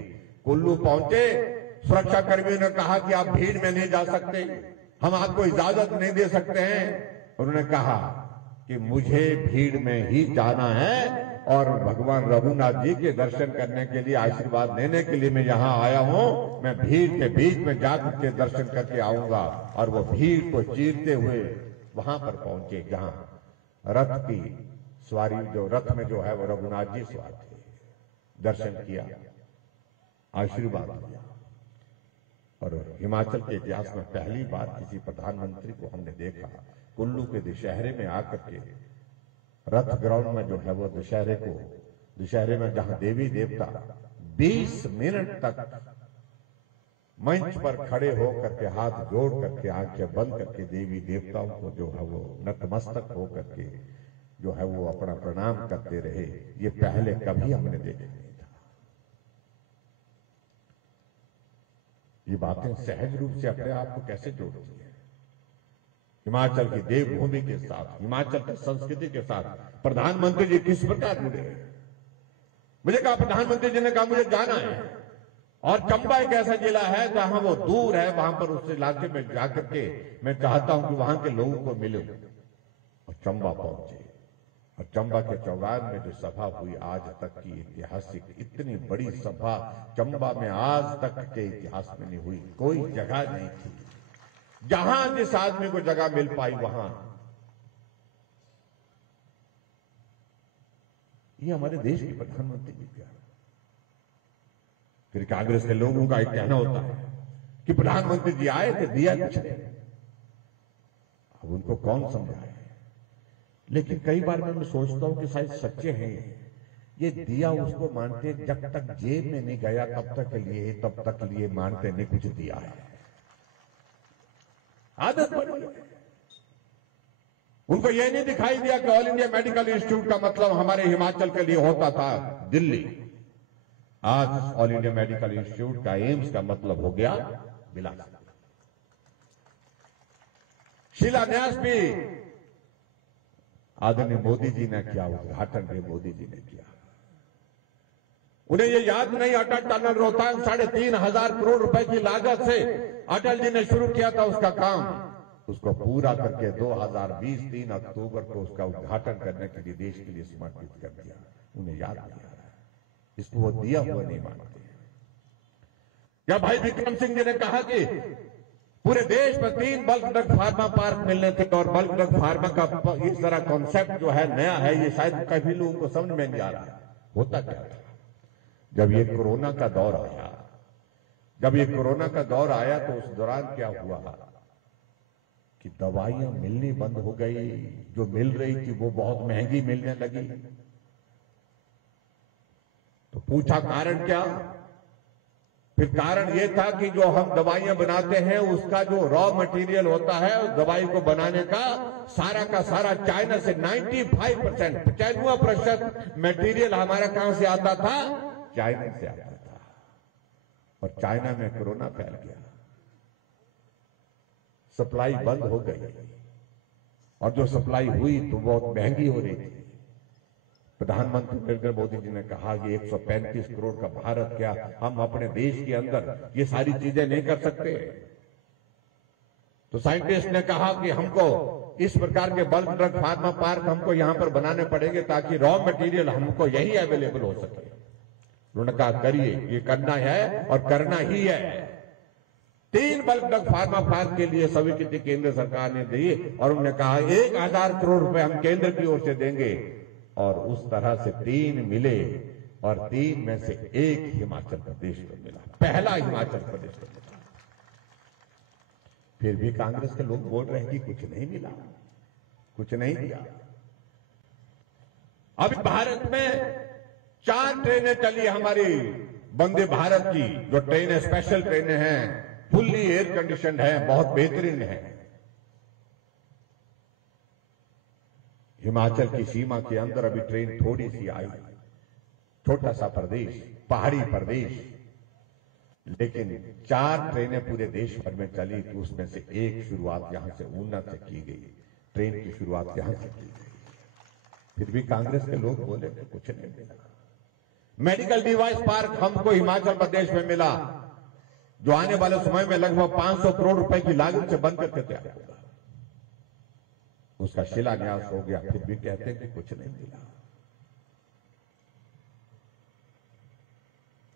कुल्लू पहुंचे, सुरक्षा कर्मियों ने कहा कि आप भीड़ में नहीं जा सकते, हम आपको इजाजत नहीं दे सकते हैं। उन्होंने कहा कि मुझे भीड़ में ही जाना है और भगवान रघुनाथ जी के दर्शन करने के लिए, आशीर्वाद लेने के लिए मैं यहां आया हूं। मैं भीड़ के बीच में जाकर के दर्शन करके आऊंगा। और वो भीड़ को चीरते हुए वहां पर पहुंचे जहां रथ की सवारी, जो रथ में जो है वो रघुनाथ जी सवार थे। दर्शन किया, आशीर्वाद लिया। और हिमाचल के इतिहास में पहली बार किसी प्रधानमंत्री को हमने देखा कुल्लू के दशहरे में आकर के रथ ग्राउंड में जो है वो दशहरे में जहां देवी देवता 20 मिनट तक मंच पर खड़े होकर के हाथ जोड़ करके आंखें बंद करके देवी देवताओं को जो है वो नतमस्तक होकर के जो है वो अपना प्रणाम करते रहे। ये पहले कभी हमने देखा नहीं था। ये बातें सहज रूप से अपने आप को कैसे जोड़ती है। हिमाचल की देवभूमि के साथ, हिमाचल की संस्कृति के साथ प्रधानमंत्री जी किस प्रकार जुड़े हैं। मुझे कहा, प्रधानमंत्री जी ने कहा मुझे जाना है और चंबा एक ऐसा जिला है जहां वो दूर है, वहां पर उस इलाके में जाकर के मैं चाहता हूं कि वहां के लोगों को मिलूं। और चंबा पहुंचे और चंबा के चौगान में जो सभा हुई, आज तक की ऐतिहासिक इतनी बड़ी सभा चंबा में आज तक के इतिहास में नहीं हुई। कोई जगह नहीं थी, जहां जिस आदमी को जगह मिल पाई वहां। ये हमारे देश के प्रधानमंत्री जी क्या। फिर कांग्रेस के लोगों का एक कहना होता है कि प्रधानमंत्री जी आए थे, दिया कुछ नहीं। अब उनको कौन समझाए। लेकिन कई बार मैं सोचता हूं कि शायद सच्चे हैं ये दिया उसको मानते जब तक जेब में नहीं गया तब तक लिए, तब तक लिए मानते नहीं कुछ दिया है। आदत बनी है। उनको यह नहीं दिखाई दिया कि ऑल इंडिया मेडिकल इंस्टीट्यूट का मतलब हमारे हिमाचल के लिए होता था दिल्ली। आज ऑल इंडिया मेडिकल इंस्टीट्यूट का एम्स का मतलब हो गया बिलासपुर। शिलान्यास भी आदरणीय मोदी जी ने किया, उद्घाटन भी मोदी जी ने किया। उन्हें ये याद नहीं, अटल टनल रोहतांग 3,500 करोड़ रुपए की लागत से अटल जी ने शुरू किया था उसका काम, उसको पूरा करके 2020 3 अक्टूबर को उसका उद्घाटन करने के लिए देश के लिए समर्पित कर दिया। उन्हें याद नहीं आ रहा है, इसको वो दिया हुआ नहीं मानते। क्या भाई विक्रम सिंह जी ने कहा कि पूरे देश में 3 बल्क ड्रग फार्मा पार्क मिलने थे और बल्क ड्रग फार्मा का इस तरह कॉन्सेप्ट जो है नया है, ये शायद कभी लोगों को समझ में नहीं आ रहा है। होता क्या था, जब ये कोरोना का दौर आया, तो उस दौरान क्या हुआ कि दवाइयां मिलनी बंद हो गई, जो मिल रही थी वो बहुत महंगी मिलने लगी। तो पूछा कारण क्या, फिर कारण यह था कि जो हम दवाइयां बनाते हैं उसका जो रॉ मटेरियल होता है उस दवाई को बनाने का सारा चाइना से 95% मटेरियल हमारा कहां से आता था, चाइना से आता था। और चाइना में कोरोना फैल गया, सप्लाई बंद हो गई, और जो सप्लाई हुई तो बहुत महंगी हो रही थी। प्रधानमंत्री नरेंद्र मोदी जी ने कहा कि 135 करोड़ का भारत, क्या हम अपने देश के अंदर ये सारी चीजें नहीं कर सकते? तो साइंटिस्ट ने कहा कि हमको इस प्रकार के बल्क ड्रग फार्मा पार्क हमको यहां पर बनाने पड़ेंगे ताकि रॉ मटेरियल हमको यही अवेलेबल हो सके। उन्होंने कहा करिए, ये करना है और करना ही है। 3 बल्क ड्रग फार्मा पार्क के लिए स्वीकृति केंद्र सरकार ने दी और उन्होंने कहा 1,000 करोड़ रुपए हम केंद्र की ओर से देंगे, और उस तरह से 3 मिले, और 3 में से 1 हिमाचल प्रदेश को मिला, पहला हिमाचल प्रदेश को मिला। फिर भी कांग्रेस के लोग बोल रहे हैं कि कुछ नहीं मिला, कुछ नहीं दिया। अभी भारत में 4 ट्रेनें चली हमारी वंदे भारत की, जो ट्रेनें स्पेशल ट्रेनें हैं, फुल्ली एयर कंडीशन है, बहुत बेहतरीन है। हिमाचल की सीमा के अंदर अभी ट्रेन थोड़ी सी आई, छोटा सा प्रदेश, पहाड़ी प्रदेश, लेकिन 4 ट्रेनें पूरे देश भर में चली, तो उसमें से एक शुरुआत यहां से ऊना से की गई, ट्रेन की शुरुआत यहां से की गई। फिर भी कांग्रेस के लोग बोले कि कुछ नहीं मिला। मेडिकल डिवाइस पार्क हमको हिमाचल प्रदेश में मिला, जो आने वाले समय में लगभग 500 करोड़ रुपए की लागत से बंद करके तैयार होगा। उसका शिलान्यास हो गया, फिर भी कहते हैं कि कुछ नहीं मिला।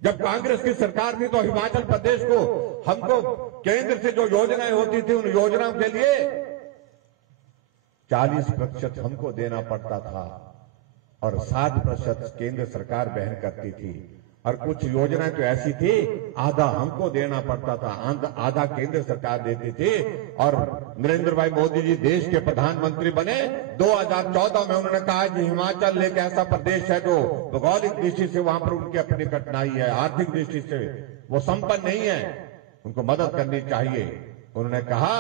जब कांग्रेस की सरकार थी तो हिमाचल प्रदेश को हमको केंद्र से जो योजनाएं होती थी, उन योजनाओं के लिए 40% हमको देना पड़ता था और 60% केंद्र सरकार वहन करती थी। और कुछ योजनाएं तो ऐसी थी आधा हमको देना पड़ता था, आधा केंद्र सरकार देती थी। और नरेंद्र भाई मोदी जी देश के प्रधानमंत्री बने 2014 में, उन्होंने कहा कि हिमाचल एक ऐसा प्रदेश है जो भौगोलिक दृष्टि से वहां पर उनकी अपनी कठिनाई है, आर्थिक दृष्टि से वो संपन्न नहीं है, उनको मदद करनी चाहिए। उन्होंने कहा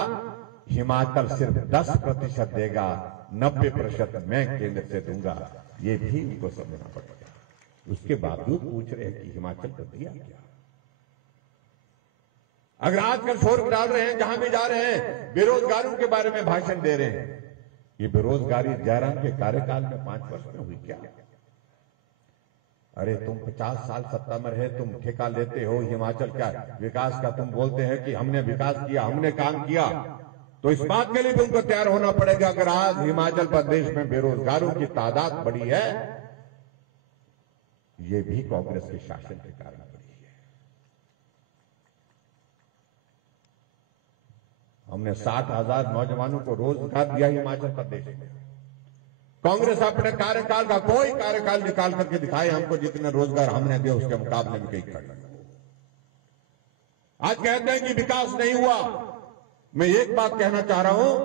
हिमाचल सिर्फ 10% देगा, 90% मैं केंद्र से दूंगा। ये भी उनको समझना पड़ेगा। उसके बावजूद पूछ रहे हैं कि हिमाचल को दिया क्या? अगर आजकल शोर डाल रहे हैं, जहां भी जा रहे हैं बेरोजगारों के बारे में भाषण दे रहे हैं, ये बेरोजगारी जयराम के कार्यकाल में 5 वर्ष में हुई क्या? अरे तुम 50 साल सत्ता में रहे, तुम ठेका लेते हो हिमाचल का विकास का, तुम बोलते हैं कि हमने विकास किया, हमने काम किया, तो इस बात के लिए भी उनको तैयार होना पड़ेगा। अगर आज हिमाचल प्रदेश में बेरोजगारों की तादाद बढ़ी है, ये भी कांग्रेस के शासन के कारण बढ़ी है। हमने 60,000 नौजवानों को रोजगार दिया हिमाचल प्रदेश में। कांग्रेस अपने कार्यकाल का कोई कार्यकाल निकाल करके दिखाए हमको, जितने रोजगार हमने दिए उसके मुकाबले में कहीं कर। आज कहते हैं कि विकास नहीं हुआ। मैं एक बात कहना चाह रहा हूं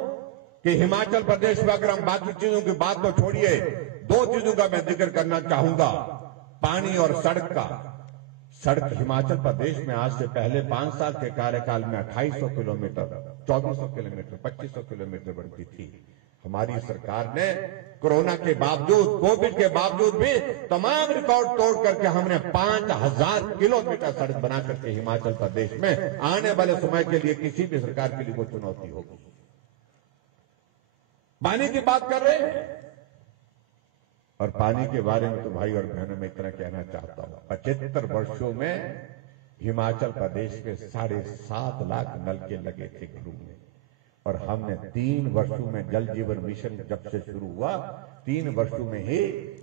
कि हिमाचल प्रदेश में अगर हम बाकी चीजों की बात तो छोड़िए, 2 चीजों का मैं जिक्र करना चाहूंगा, पानी और सड़क का। सड़क हिमाचल प्रदेश में आज से पहले 5 साल के कार्यकाल में 2800 किलोमीटर, 2400 किलोमीटर, 2500 किलोमीटर बनती थी। हमारी सरकार ने कोरोना के बावजूद, कोविड के बावजूद भी तमाम रिकॉर्ड तोड़ करके हमने 5000 किलोमीटर सड़क बना करके हिमाचल प्रदेश में आने वाले समय के लिए किसी भी सरकार के लिए वो चुनौती होगी। पानी की बात कर रहे हैं और पानी के बारे में तो भाई और बहनों में इतना कहना चाहता हूं, 75 वर्षों में हिमाचल प्रदेश में 7.5 लाख नलके लगे थे घरों में, और हमने 3 वर्षों में जल जीवन मिशन जब से शुरू हुआ 3 वर्षों में ही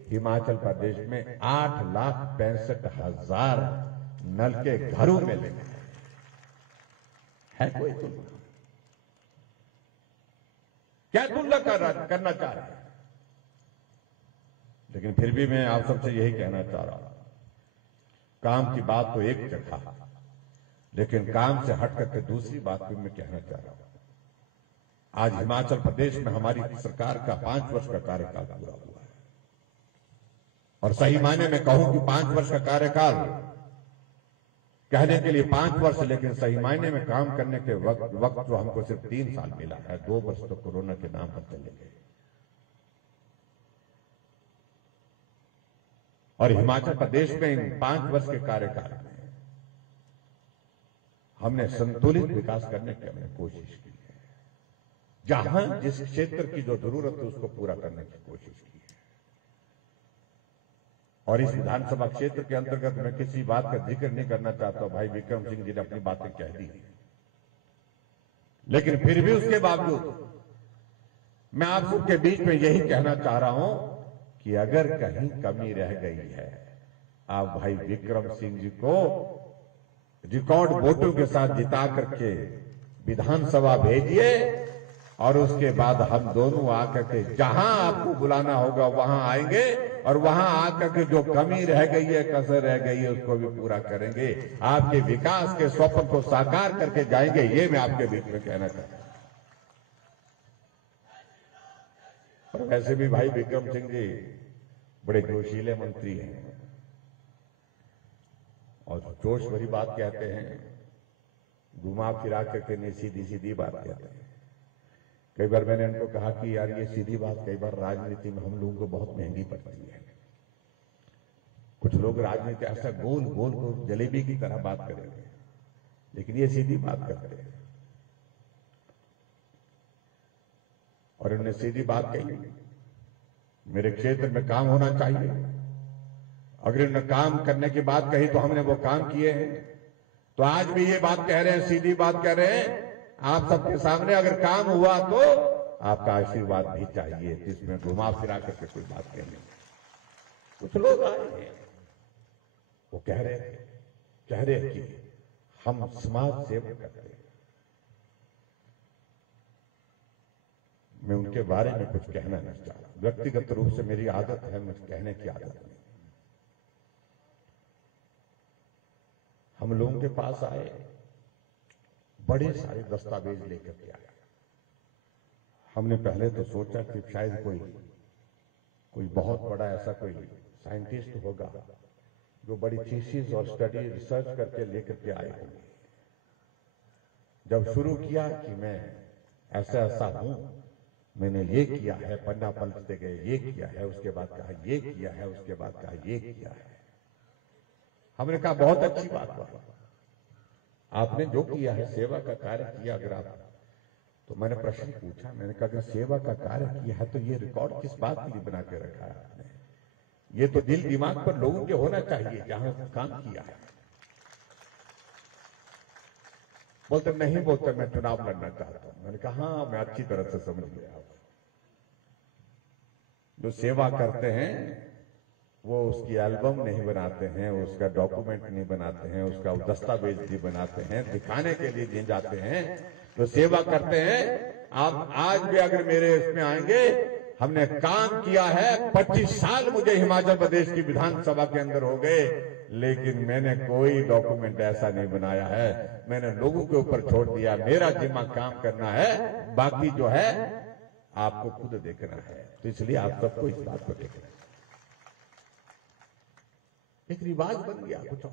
हिमाचल प्रदेश में 8,65,000 नलके घरों में लगे है। कोई तुलना? क्या तुलना करना चाह रहे हैं? लेकिन फिर भी मैं आप सबसे यही कहना चाह रहा हूं, काम की बात तो एक जगह, लेकिन काम से हट करके दूसरी बात भी मैं कहना चाह रहा हूं। आज हिमाचल प्रदेश में हमारी सरकार का 5 वर्ष का कार्यकाल पूरा हुआ है, और सही मायने में कहूं कि 5 वर्ष का कार्यकाल कहने के लिए 5 वर्ष, लेकिन सही मायने में काम करने के वक्त तो हमको सिर्फ 3 साल मिला है। 2 वर्ष तो कोरोना के नाम पर चले गए। और हिमाचल प्रदेश में इन 5 वर्ष के कार्यकाल में हमने संतुलित विकास करने की हमने कोशिश की है। जहां जिस क्षेत्र की जो जरूरत है उसको पूरा करने की कोशिश की है। और इस विधानसभा क्षेत्र के अंतर्गत मैं किसी बात का जिक्र नहीं करना चाहता हूं, भाई विक्रम सिंह जी ने अपनी बातें कह दी, लेकिन फिर भी उसके बावजूद मैं आप सबके बीच में यही कहना चाह रहा हूं कि अगर कहीं कमी रह गई है, आप भाई विक्रम सिंह जी को रिकॉर्ड वोटों के साथ जिता करके विधानसभा भेजिए, और उसके बाद हम दोनों आकर के जहां आपको बुलाना होगा वहां आएंगे, और वहां आकर के जो कमी रह गई है, कसर रह गई है, उसको भी पूरा करेंगे। आपके विकास के स्वप्न को साकार करके जाएंगे, ये मैं आपके बीच में कहना चाहता हूं। और वैसे भी भाई विक्रम सिंह जी बड़े जोशीले मंत्री हैं, और जोश भरी बात कहते हैं, घुमा फिरा करके नहीं सीधी सीधी बात कहते हैं। कई बार मैंने उनको कहा कि यार ये सीधी बात कई बार राजनीति में हम लोगों को बहुत महंगी पड़ती है। कुछ लोग राजनीति ऐसा गोल गोल गोल जलेबी की तरह बात करेंगे, लेकिन ये सीधी बात करते हैं। और उन्होंने सीधी बात कही, मेरे क्षेत्र में काम होना चाहिए। अगर उन्होंने काम करने की बात कही तो हमने वो काम किए हैं। तो आज भी ये बात कह रहे हैं, सीधी बात कह रहे हैं आप सबके सामने, अगर काम हुआ तो आपका आशीर्वाद भी चाहिए। इसमें घुमा फिरा करके कोई बात कहने, कुछ लोग आए हैं वो कह रहे कि हम समाज सेवा करते हैं। मैं उनके बारे में कुछ कहना नहीं चाह रहा। व्यक्तिगत रूप से मेरी आदत है, मुझे कहने की आदत नहीं। हम लोगों के पास आए, बड़े सारे दस्तावेज लेकर के आए। हमने पहले तो सोचा कि शायद कोई बहुत बड़ा ऐसा कोई साइंटिस्ट होगा जो बड़ी थीसिस और स्टडी रिसर्च करके लेकर के आए होंगे। जब शुरू किया कि मैं ऐसा हूं, मैंने ये किया है, पन्ना पलटते गए, ये किया है, उसके बाद कहा ये किया है, उसके बाद कहा ये किया है। हमने कहा बहुत अच्छी बात है, आपने जो किया है सेवा का कार्य किया। अगर आप, तो मैंने प्रश्न पूछा, मैंने कहा अगर सेवा का कार्य किया है तो ये रिकॉर्ड किस बात के लिए बना के रखा है आपने? ये तो दिल दिमाग पर लोगों के होना चाहिए जहां काम किया है। बोलते नहीं, बोलते मैं चुनाव लड़ना चाहता हूं। मैंने कहा हाँ, मैं अच्छी तरह से समझ गया। जो सेवा करते हैं वो उसकी एल्बम नहीं बनाते हैं, उसका डॉक्यूमेंट नहीं बनाते हैं, उसका दस्तावेज नहीं बनाते हैं, दिखाने के लिए नहीं जाते हैं, तो सेवा करते हैं। आप आज भी अगर मेरे इसमें आएंगे, हमने काम किया है। 25 साल मुझे हिमाचल प्रदेश की विधानसभा के अंदर हो गए, लेकिन मैंने कोई डॉक्यूमेंट ऐसा नहीं बनाया है। मैंने लोगों के ऊपर छोड़ दिया, मेरा जिम्मा काम करना है, बाकी जो है आपको खुद देखना है। तो इसलिए आप सबको इस बात को देखना है। एक रिवाज बन गया कुछ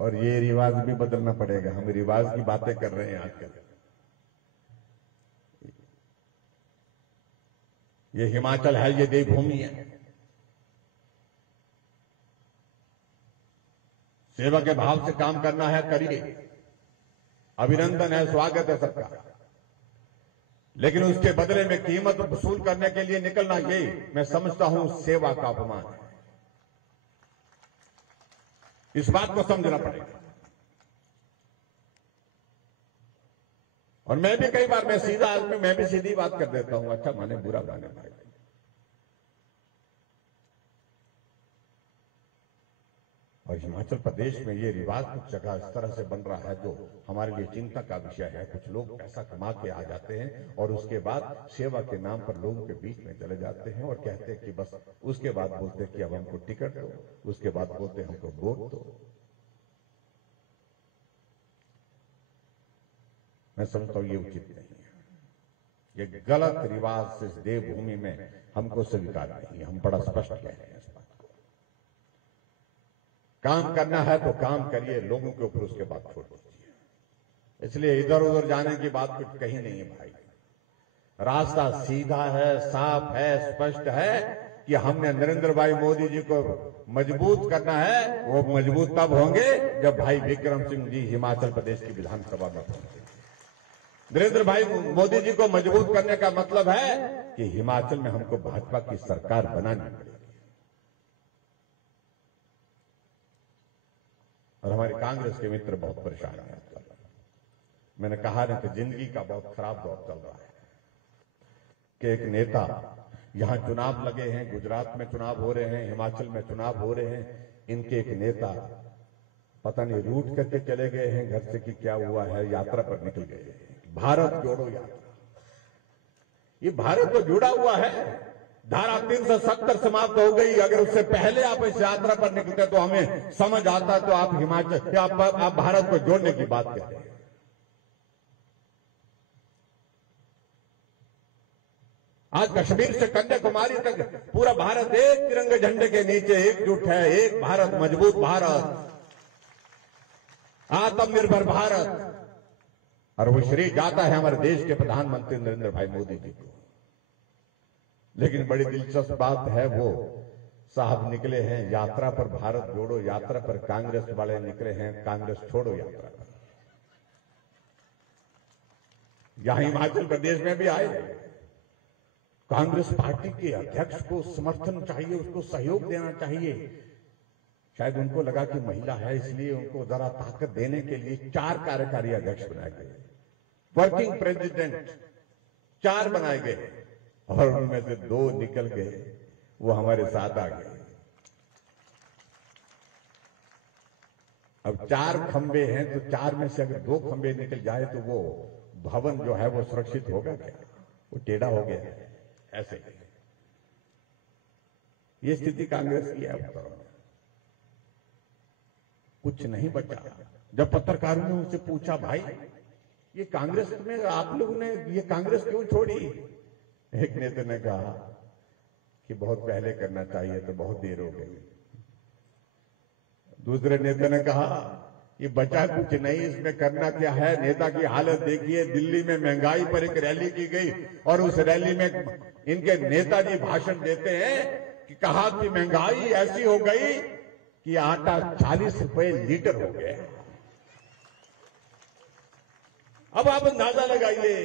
और ये रिवाज भी बदलना पड़ेगा। हम रिवाज की बातें कर रहे हैं आजकल। ये हिमाचल है, ये देवभूमि है। सेवा के भाव से काम करना है, करिए। अभिनंदन है, स्वागत है सबका। लेकिन उसके बदले में कीमत वसूल करने के लिए निकलना, ये मैं समझता हूं सेवा का अपमान है। इस बात को समझना पड़ेगा। और मैं भी कई बार, मैं सीधा आदमी, मैं भी सीधी बात कर देता हूं, अच्छा माने बुरा माने भाई। और हिमाचल प्रदेश में ये रिवाज कुछ जगह इस तरह से बन रहा है जो हमारे लिए चिंता का विषय है। कुछ लोग पैसा कमा के आ जाते हैं और उसके बाद सेवा के नाम पर लोगों के बीच में चले जाते हैं और कहते हैं कि बस, उसके बाद बोलते हैं कि अब हमको टिकट दो, उसके बाद बोलते हैं हमको वोट दो। मैं समझता हूं ये उचित नहीं है, ये गलत रिवाज इस देवभूमि में हमको स्वीकार नहीं है। हम बड़ा स्पष्ट कह रहे हैं इस बात को। काम करना है तो काम करिए, लोगों के ऊपर उसके बाद छोड़ दीजिए। इसलिए इधर उधर जाने की बात कुछ कहीं नहीं है भाई। रास्ता सीधा है, साफ है, स्पष्ट है कि हमने नरेंद्र भाई मोदी जी को मजबूत करना है। वो मजबूत तब होंगे जब भाई विक्रम सिंह जी हिमाचल प्रदेश की विधानसभा में पहुंचे। नरेंद्र भाई मोदी जी को मजबूत करने का मतलब है कि हिमाचल में हमको भाजपा की सरकार बनानी पड़ेगी। और हमारे कांग्रेस के मित्र बहुत परेशान हैं। मैंने कहा ना कि जिंदगी का बहुत खराब दौर चल रहा है कि एक नेता, यहां चुनाव लगे हैं, गुजरात में चुनाव हो रहे हैं, हिमाचल में चुनाव हो रहे हैं, इनके एक नेता पता नहीं रूट करके चले गए हैं घर से कि क्या हुआ है, यात्रा पर निकल गए हैं। भारत जोड़ो यात्रा, ये भारत तो जुड़ा हुआ है। धारा 370 समाप्त हो गई। अगर उससे पहले आप इस यात्रा पर निकलते तो हमें समझ आता, तो आप हिमाचल, आप भारत को जोड़ने की बात कहते हैं। आज कश्मीर से कन्याकुमारी तक पूरा भारत एक तिरंगे झंडे के नीचे एकजुट है। एक भारत, मजबूत भारत, आत्मनिर्भर भारत। और वो श्रेय जाता है हमारे देश के प्रधानमंत्री नरेंद्र भाई मोदी जी को। लेकिन बड़ी दिलचस्प बात है, वो साहब निकले हैं यात्रा पर, भारत जोड़ो यात्रा पर। कांग्रेस वाले निकले हैं कांग्रेस छोड़ो यात्रा पर। यहां हिमाचल प्रदेश में भी आए। कांग्रेस पार्टी के अध्यक्ष को समर्थन चाहिए, उसको सहयोग देना चाहिए। शायद उनको लगा कि महिला है, इसलिए उनको जरा ताकत देने के लिए 4 कार्यकारी अध्यक्ष बनाए गए, वर्किंग प्रेसिडेंट 4 बनाए गए, और उनमें से 2 निकल गए, वो हमारे साथ आ गए। अब 4 खंबे हैं, तो 4 में से अगर 2 खंबे निकल जाए तो वो भवन जो है वो सुरक्षित होगा क्या? वो टेढ़ा हो गया है। ऐसे ये स्थिति कांग्रेस की है। कुछ नहीं बचा। जब पत्रकारों ने उनसे पूछा, भाई ये कांग्रेस में आप लोगों ने ये कांग्रेस क्यों छोड़ी? एक नेता ने कहा कि बहुत पहले करना चाहिए, तो बहुत देर हो गई। दूसरे नेता ने कहा ये बचा कुछ नहीं, इसमें करना क्या है? नेता की हालत देखिए। दिल्ली में महंगाई पर एक रैली की गई और उस रैली में इनके नेताजी भाषण देते हैं कि कहा कि महंगाई ऐसी हो गई कि आटा 40 रुपए लीटर हो गया। अब आप अंदाजा लगाइए,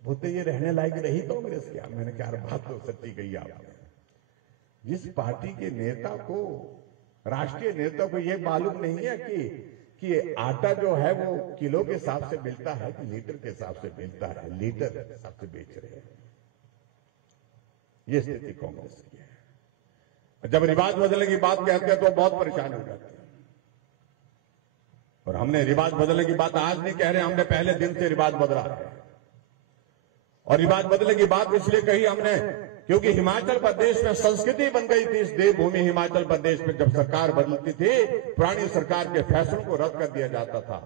बोलते ये रहने लायक रही कांग्रेस क्या? मैंने कहा बात तो सच्ची कही आपने। जिस पार्टी के नेता को, राष्ट्रीय नेता को यह मालूम नहीं है कि आटा जो है वो किलो के हिसाब से मिलता है कि लीटर के हिसाब से मिलता है, लीटर के हिसाब से बेच रहे हैं। ये स्थिति कांग्रेस की है। जब रिवाज बदलने की बात कहते हैं तो बहुत परेशान हो जाते हैं। और हमने रिवाज बदलने की बात आज नहीं कह रहे, हमने पहले दिन से रिवाज बदला है। और रिवाज बदलने की बात इसलिए कही हमने क्योंकि हिमाचल प्रदेश में संस्कृति बन गई थी। इस देवभूमि हिमाचल प्रदेश में जब सरकार बदलती थी, पुरानी सरकार के फैसलों को रद्द कर दिया जाता था,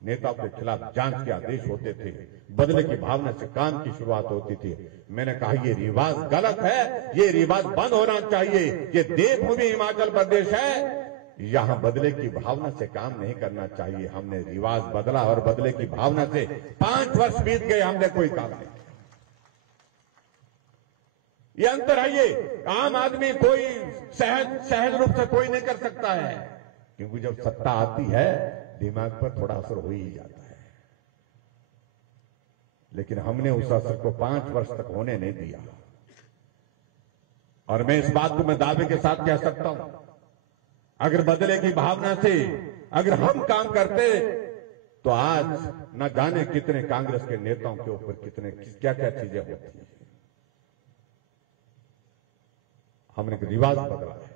नेताओं के खिलाफ जांच के आदेश होते थे, बदले की भावना से काम की शुरुआत होती थी। मैंने कहा ये रिवाज गलत है, ये रिवाज बंद होना चाहिए। ये देवभूमि हिमाचल प्रदेश है, यहां बदले की भावना से काम नहीं करना चाहिए। हमने रिवाज बदला और बदले की भावना से 5 वर्ष बीत गए, हमने कोई काम नहीं। ये अंतर है। ये आम आदमी कोई सहज रूप से कोई नहीं कर सकता है, क्योंकि जब सत्ता आती है दिमाग पर थोड़ा असर हो ही जाता है। लेकिन हमने उस असर को 5 वर्ष तक होने नहीं दिया। और मैं इस बात को मैं दावे के साथ कह सकता हूं, अगर बदले की भावना से अगर हम काम करते तो आज न जाने कितने कांग्रेस के नेताओं के ऊपर कितने क्या क्या चीजें होती हैं। हमने एक रिवाज बदला है,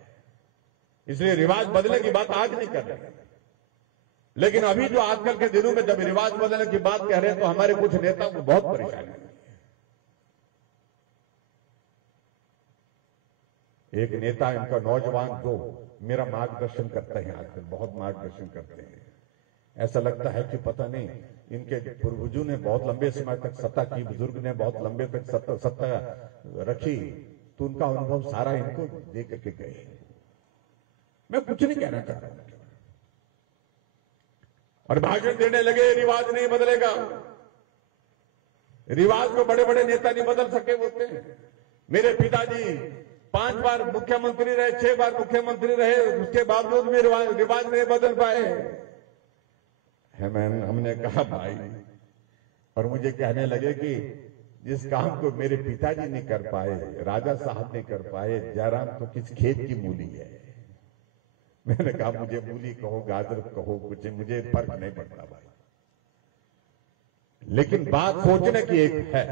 इसलिए रिवाज बदलने की बात आज नहीं कर रहे। लेकिन अभी जो आजकल के दिनों में जब रिवाज बदलने की बात कह रहे हैं तो हमारे कुछ नेताओं को बहुत परेशानी है। एक नेता, इनका नौजवान जो मेरा मार्गदर्शन करते हैं, आजकल बहुत मार्गदर्शन करते हैं, ऐसा लगता है कि पता नहीं इनके पूर्वजों ने बहुत लंबे समय तक सत्ता की, बुजुर्ग ने बहुत लंबे तक सत्ता रखी, तो उनका अनुभव सारा इनको दे करके गए। मैं कुछ नहीं कहना चाह रहा और भाषण देने लगे रिवाज नहीं बदलेगा। रिवाज को बड़े बड़े नेता नहीं बदल सके बोलते हैं। मेरे पिताजी 5 बार मुख्यमंत्री रहे, 6 बार मुख्यमंत्री रहे, उसके बावजूद भी रिवाज नहीं बदल पाए। हमने कहा भाई, और मुझे कहने लगे कि जिस काम को मेरे पिताजी नहीं कर पाए, राजा साहब नहीं कर पाए, जयराम तो किस खेत की मूली है। मैंने कहा मुझे मूली कहो, गाजर कहो, कुछ मुझे फर्क नहीं पड़ता भाई, लेकिन बात सोचने की एक है।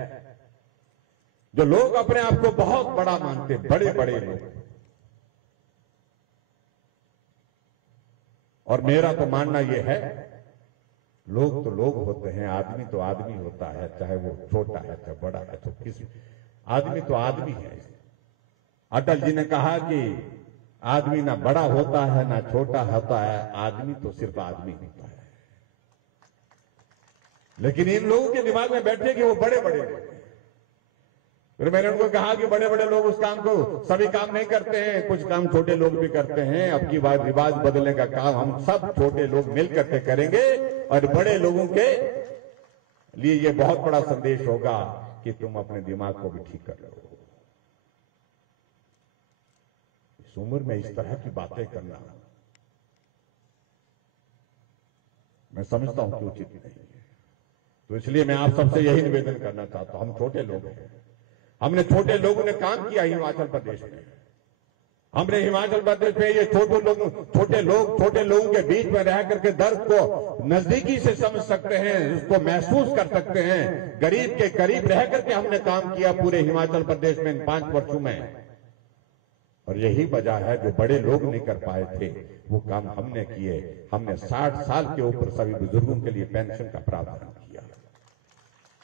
जो लोग अपने आप को बहुत बड़ा मानते, बड़े बड़े लोग, और मेरा तो मानना यह है लोग तो लोग होते हैं, आदमी तो आदमी होता है, चाहे वो छोटा है चाहे बड़ा है, तो किस आदमी तो आदमी है। अटल जी ने कहा कि आदमी ना बड़ा होता है ना छोटा होता है, आदमी तो सिर्फ आदमी होता है। लेकिन इन लोगों के दिमाग में बैठे कि वो बड़े बड़े लोग। फिर मैंने उनको कहा कि बड़े बड़े लोग उस काम को सभी काम नहीं करते हैं, कुछ काम छोटे लोग भी करते हैं। अब की बार रिवाज बदलने का काम हम सब छोटे लोग मिलकर के करेंगे और बड़े लोगों के लिए ये बहुत बड़ा संदेश होगा कि तुम अपने दिमाग को भी ठीक कर लो। इस उम्र में इस तरह की बातें करना मैं समझता हूं कि उचित नहीं है। तो इसलिए मैं आप सबसे यही निवेदन करना चाहता हूं, हम छोटे लोग हैं, हमने छोटे लोगों ने काम किया हिमाचल प्रदेश में। हमने हिमाचल प्रदेश में ये छोटे लोगों के बीच में रह करके दर्द को नजदीकी से समझ सकते हैं, उसको महसूस कर सकते हैं। गरीब के करीब रह करके हमने काम किया पूरे हिमाचल प्रदेश में इन 5 वर्षों में। और यही वजह है जो बड़े लोग नहीं कर पाए थे वो काम हमने किए। हमने 60 साल के ऊपर सभी बुजुर्गों के लिए पेंशन का प्रावधान किया।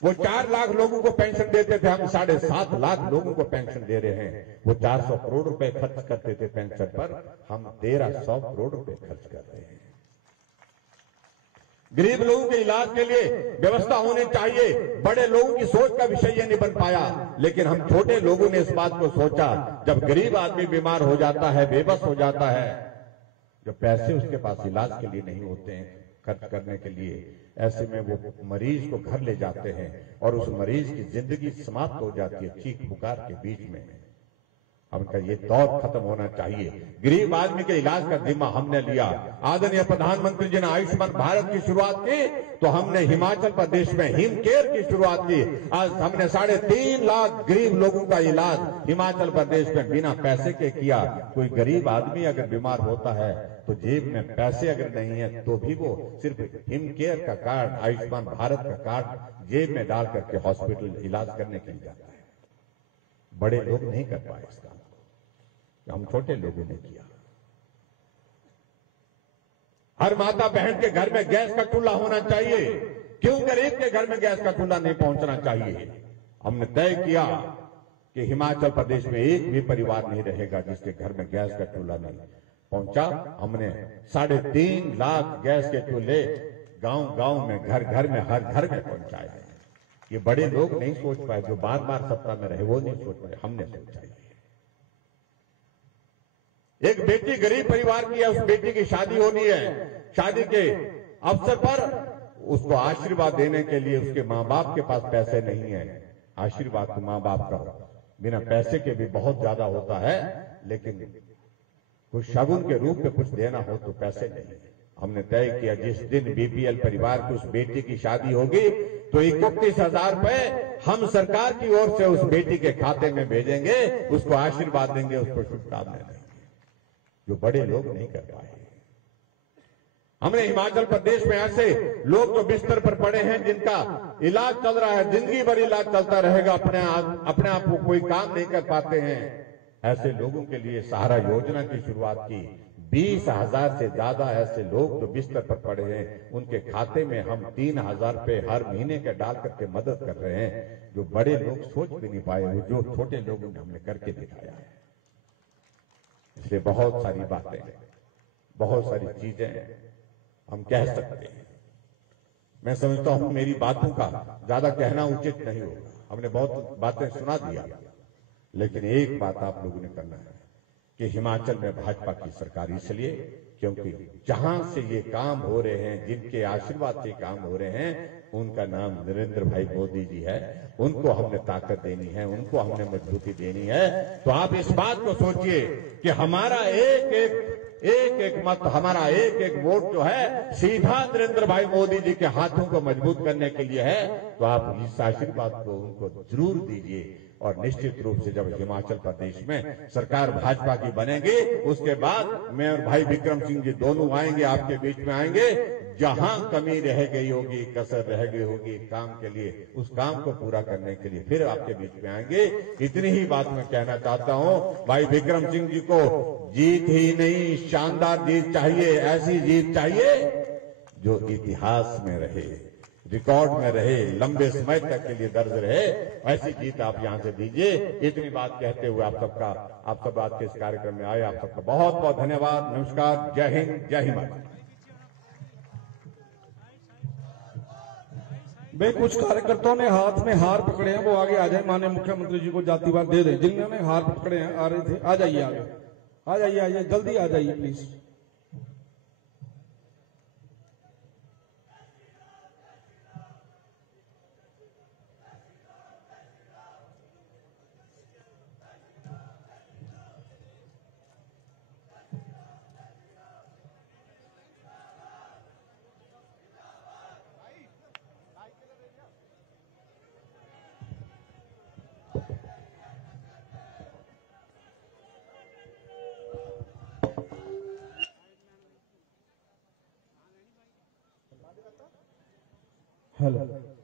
वो 4 लाख लोगों को पेंशन देते थे, हम 7.5 लाख लोगों को पेंशन दे रहे हैं। वो 400 करोड़ रुपए खर्च करते थे पेंशन पर, हम 1300 करोड़ रुपए खर्च कर रहे हैं। गरीब लोगों के इलाज के लिए व्यवस्था होनी चाहिए। बड़े लोगों की सोच का विषय ये नहीं बन पाया, लेकिन हम छोटे लोगों ने इस बात को सोचा। जब गरीब आदमी बीमार हो जाता है, बेबस हो जाता है, जब पैसे उसके पास इलाज के लिए नहीं होते हैं खर्च करने के लिए, ऐसे में वो मरीज को घर ले जाते हैं और उस मरीज की जिंदगी समाप्त हो जाती है चीख पुकार के बीच में। हमका ये दौर खत्म होना चाहिए। गरीब आदमी के इलाज का जिम्मा हमने लिया। आदरणीय प्रधानमंत्री जी ने आयुष्मान भारत की शुरुआत की तो हमने हिमाचल प्रदेश में हिम केयर की शुरुआत की। आज हमने 3.5 लाख गरीब लोगों का इलाज हिमाचल प्रदेश में बिना पैसे के किया। कोई गरीब आदमी अगर बीमार होता है तो जेब में पैसे अगर नहीं है तो भी वो सिर्फ हिम केयर का कार्ड, आयुष्मान भारत का कार्ड जेब में डाल करके हॉस्पिटल इलाज करने के लिए जाता है। बड़े लोग नहीं कर पाए इस काम को, हम छोटे लोगों ने किया। हर माता बहन के घर में गैस का चूल्हा होना चाहिए। क्यों गरीब के घर में गैस का चूल्हा नहीं पहुंचना चाहिए? हमने तय किया कि हिमाचल प्रदेश में एक भी परिवार नहीं रहेगा जिसके घर में गैस का चूल्हा नहीं पहुंचा। हमने 3.5 लाख गैस के चूल्हे गांव-गांव में, घर-घर में, हर घर में पहुंचाए हैं। ये बड़े लोग नहीं सोच पाए, जो बार-बार सत्ता में रहे वो नहीं सोच पाए, हमने सोचा। एक बेटी गरीब परिवार की है, उस बेटी की शादी होनी है। शादी के अवसर पर उसको आशीर्वाद देने के लिए उसके माँ बाप के पास पैसे नहीं है। आशीर्वाद तो माँ बाप का बिना पैसे के भी बहुत ज्यादा होता है, लेकिन कुछ शगुन के रूप में कुछ देना हो तो पैसे नहीं। हमने तय किया जिस दिन बीपीएल परिवार की उस बेटी की शादी होगी तो 31,000 रुपए हम सरकार की ओर से उस बेटी के खाते में भेजेंगे, उसको आशीर्वाद देंगे, उसको शुभकामनाएं देंगे, जो बड़े लोग नहीं कर पाए। हमने हिमाचल प्रदेश में ऐसे लोग जो बिस्तर पर पड़े हैं, जिनका इलाज चल रहा है, जिंदगी भर इलाज चलता रहेगा, अपने आप को कोई काम नहीं कर पाते हैं, ऐसे लोगों के लिए सहारा योजना की शुरुआत की। 20,000 से ज्यादा ऐसे लोग जो बिस्तर पर पड़े हैं, उनके खाते में हम 3,000 रुपए हर महीने के डाल करके मदद कर रहे हैं, जो बड़े लोग सोच भी नहीं पाए, जो छोटे लोगों ने हमने करके दिखाया है। इसलिए बहुत सारी बातें, बहुत सारी चीजें हम कह सकते हैं। मैं समझता हूं मेरी बातों का ज्यादा कहना उचित नहीं होगा, हमने बहुत बातें सुना दिया, लेकिन एक बात आप लोगों ने करना है कि हिमाचल में भाजपा की सरकार इसलिए क्योंकि जहां से ये काम हो रहे हैं, जिनके आशीर्वाद से काम हो रहे हैं, उनका नाम नरेंद्र भाई मोदी जी है। उनको हमने ताकत देनी है, उनको हमने मजबूती देनी है। तो आप इस बात को सोचिए कि हमारा एक मत, हमारा एक वोट जो है सीधा नरेंद्र भाई मोदी जी के हाथों को मजबूत करने के लिए है। तो आप इस आशीर्वाद को उनको जरूर दीजिए। और निश्चित रूप से जब हिमाचल प्रदेश में सरकार भाजपा की बनेगी, उसके बाद मैं और भाई विक्रम सिंह जी दोनों आएंगे, आपके बीच में आएंगे। जहां कमी रह गई होगी, कसर रह गई होगी काम के लिए, उस काम को पूरा करने के लिए फिर आपके बीच में आएंगे। इतनी ही बात मैं कहना चाहता हूं। भाई विक्रम सिंह जी को जीत ही नहीं, शानदार जीत चाहिए, ऐसी जीत चाहिए जो इतिहास में रहे, रिकॉर्ड में रहे, लंबे समय तक के लिए दर्ज रहे। ऐसी जीत आप यहां से दीजिए। इतनी बात कहते हुए आप सब आज के इस कार्यक्रम में आए, आप सबका बहुत बहुत धन्यवाद। नमस्कार, जय हिंद, जय हिमाचल। भाई कुछ कार्यकर्ताओं ने हाथ में हार पकड़े हैं, वो आगे आ जाए, माननीय मुख्यमंत्री जी को जातिवाद दे दें। जिन्होंने हार पकड़े हैं, आ रहे थे, आ जाइए आगे, आ जाइए, जल्दी आ जाइए प्लीज। हेलो।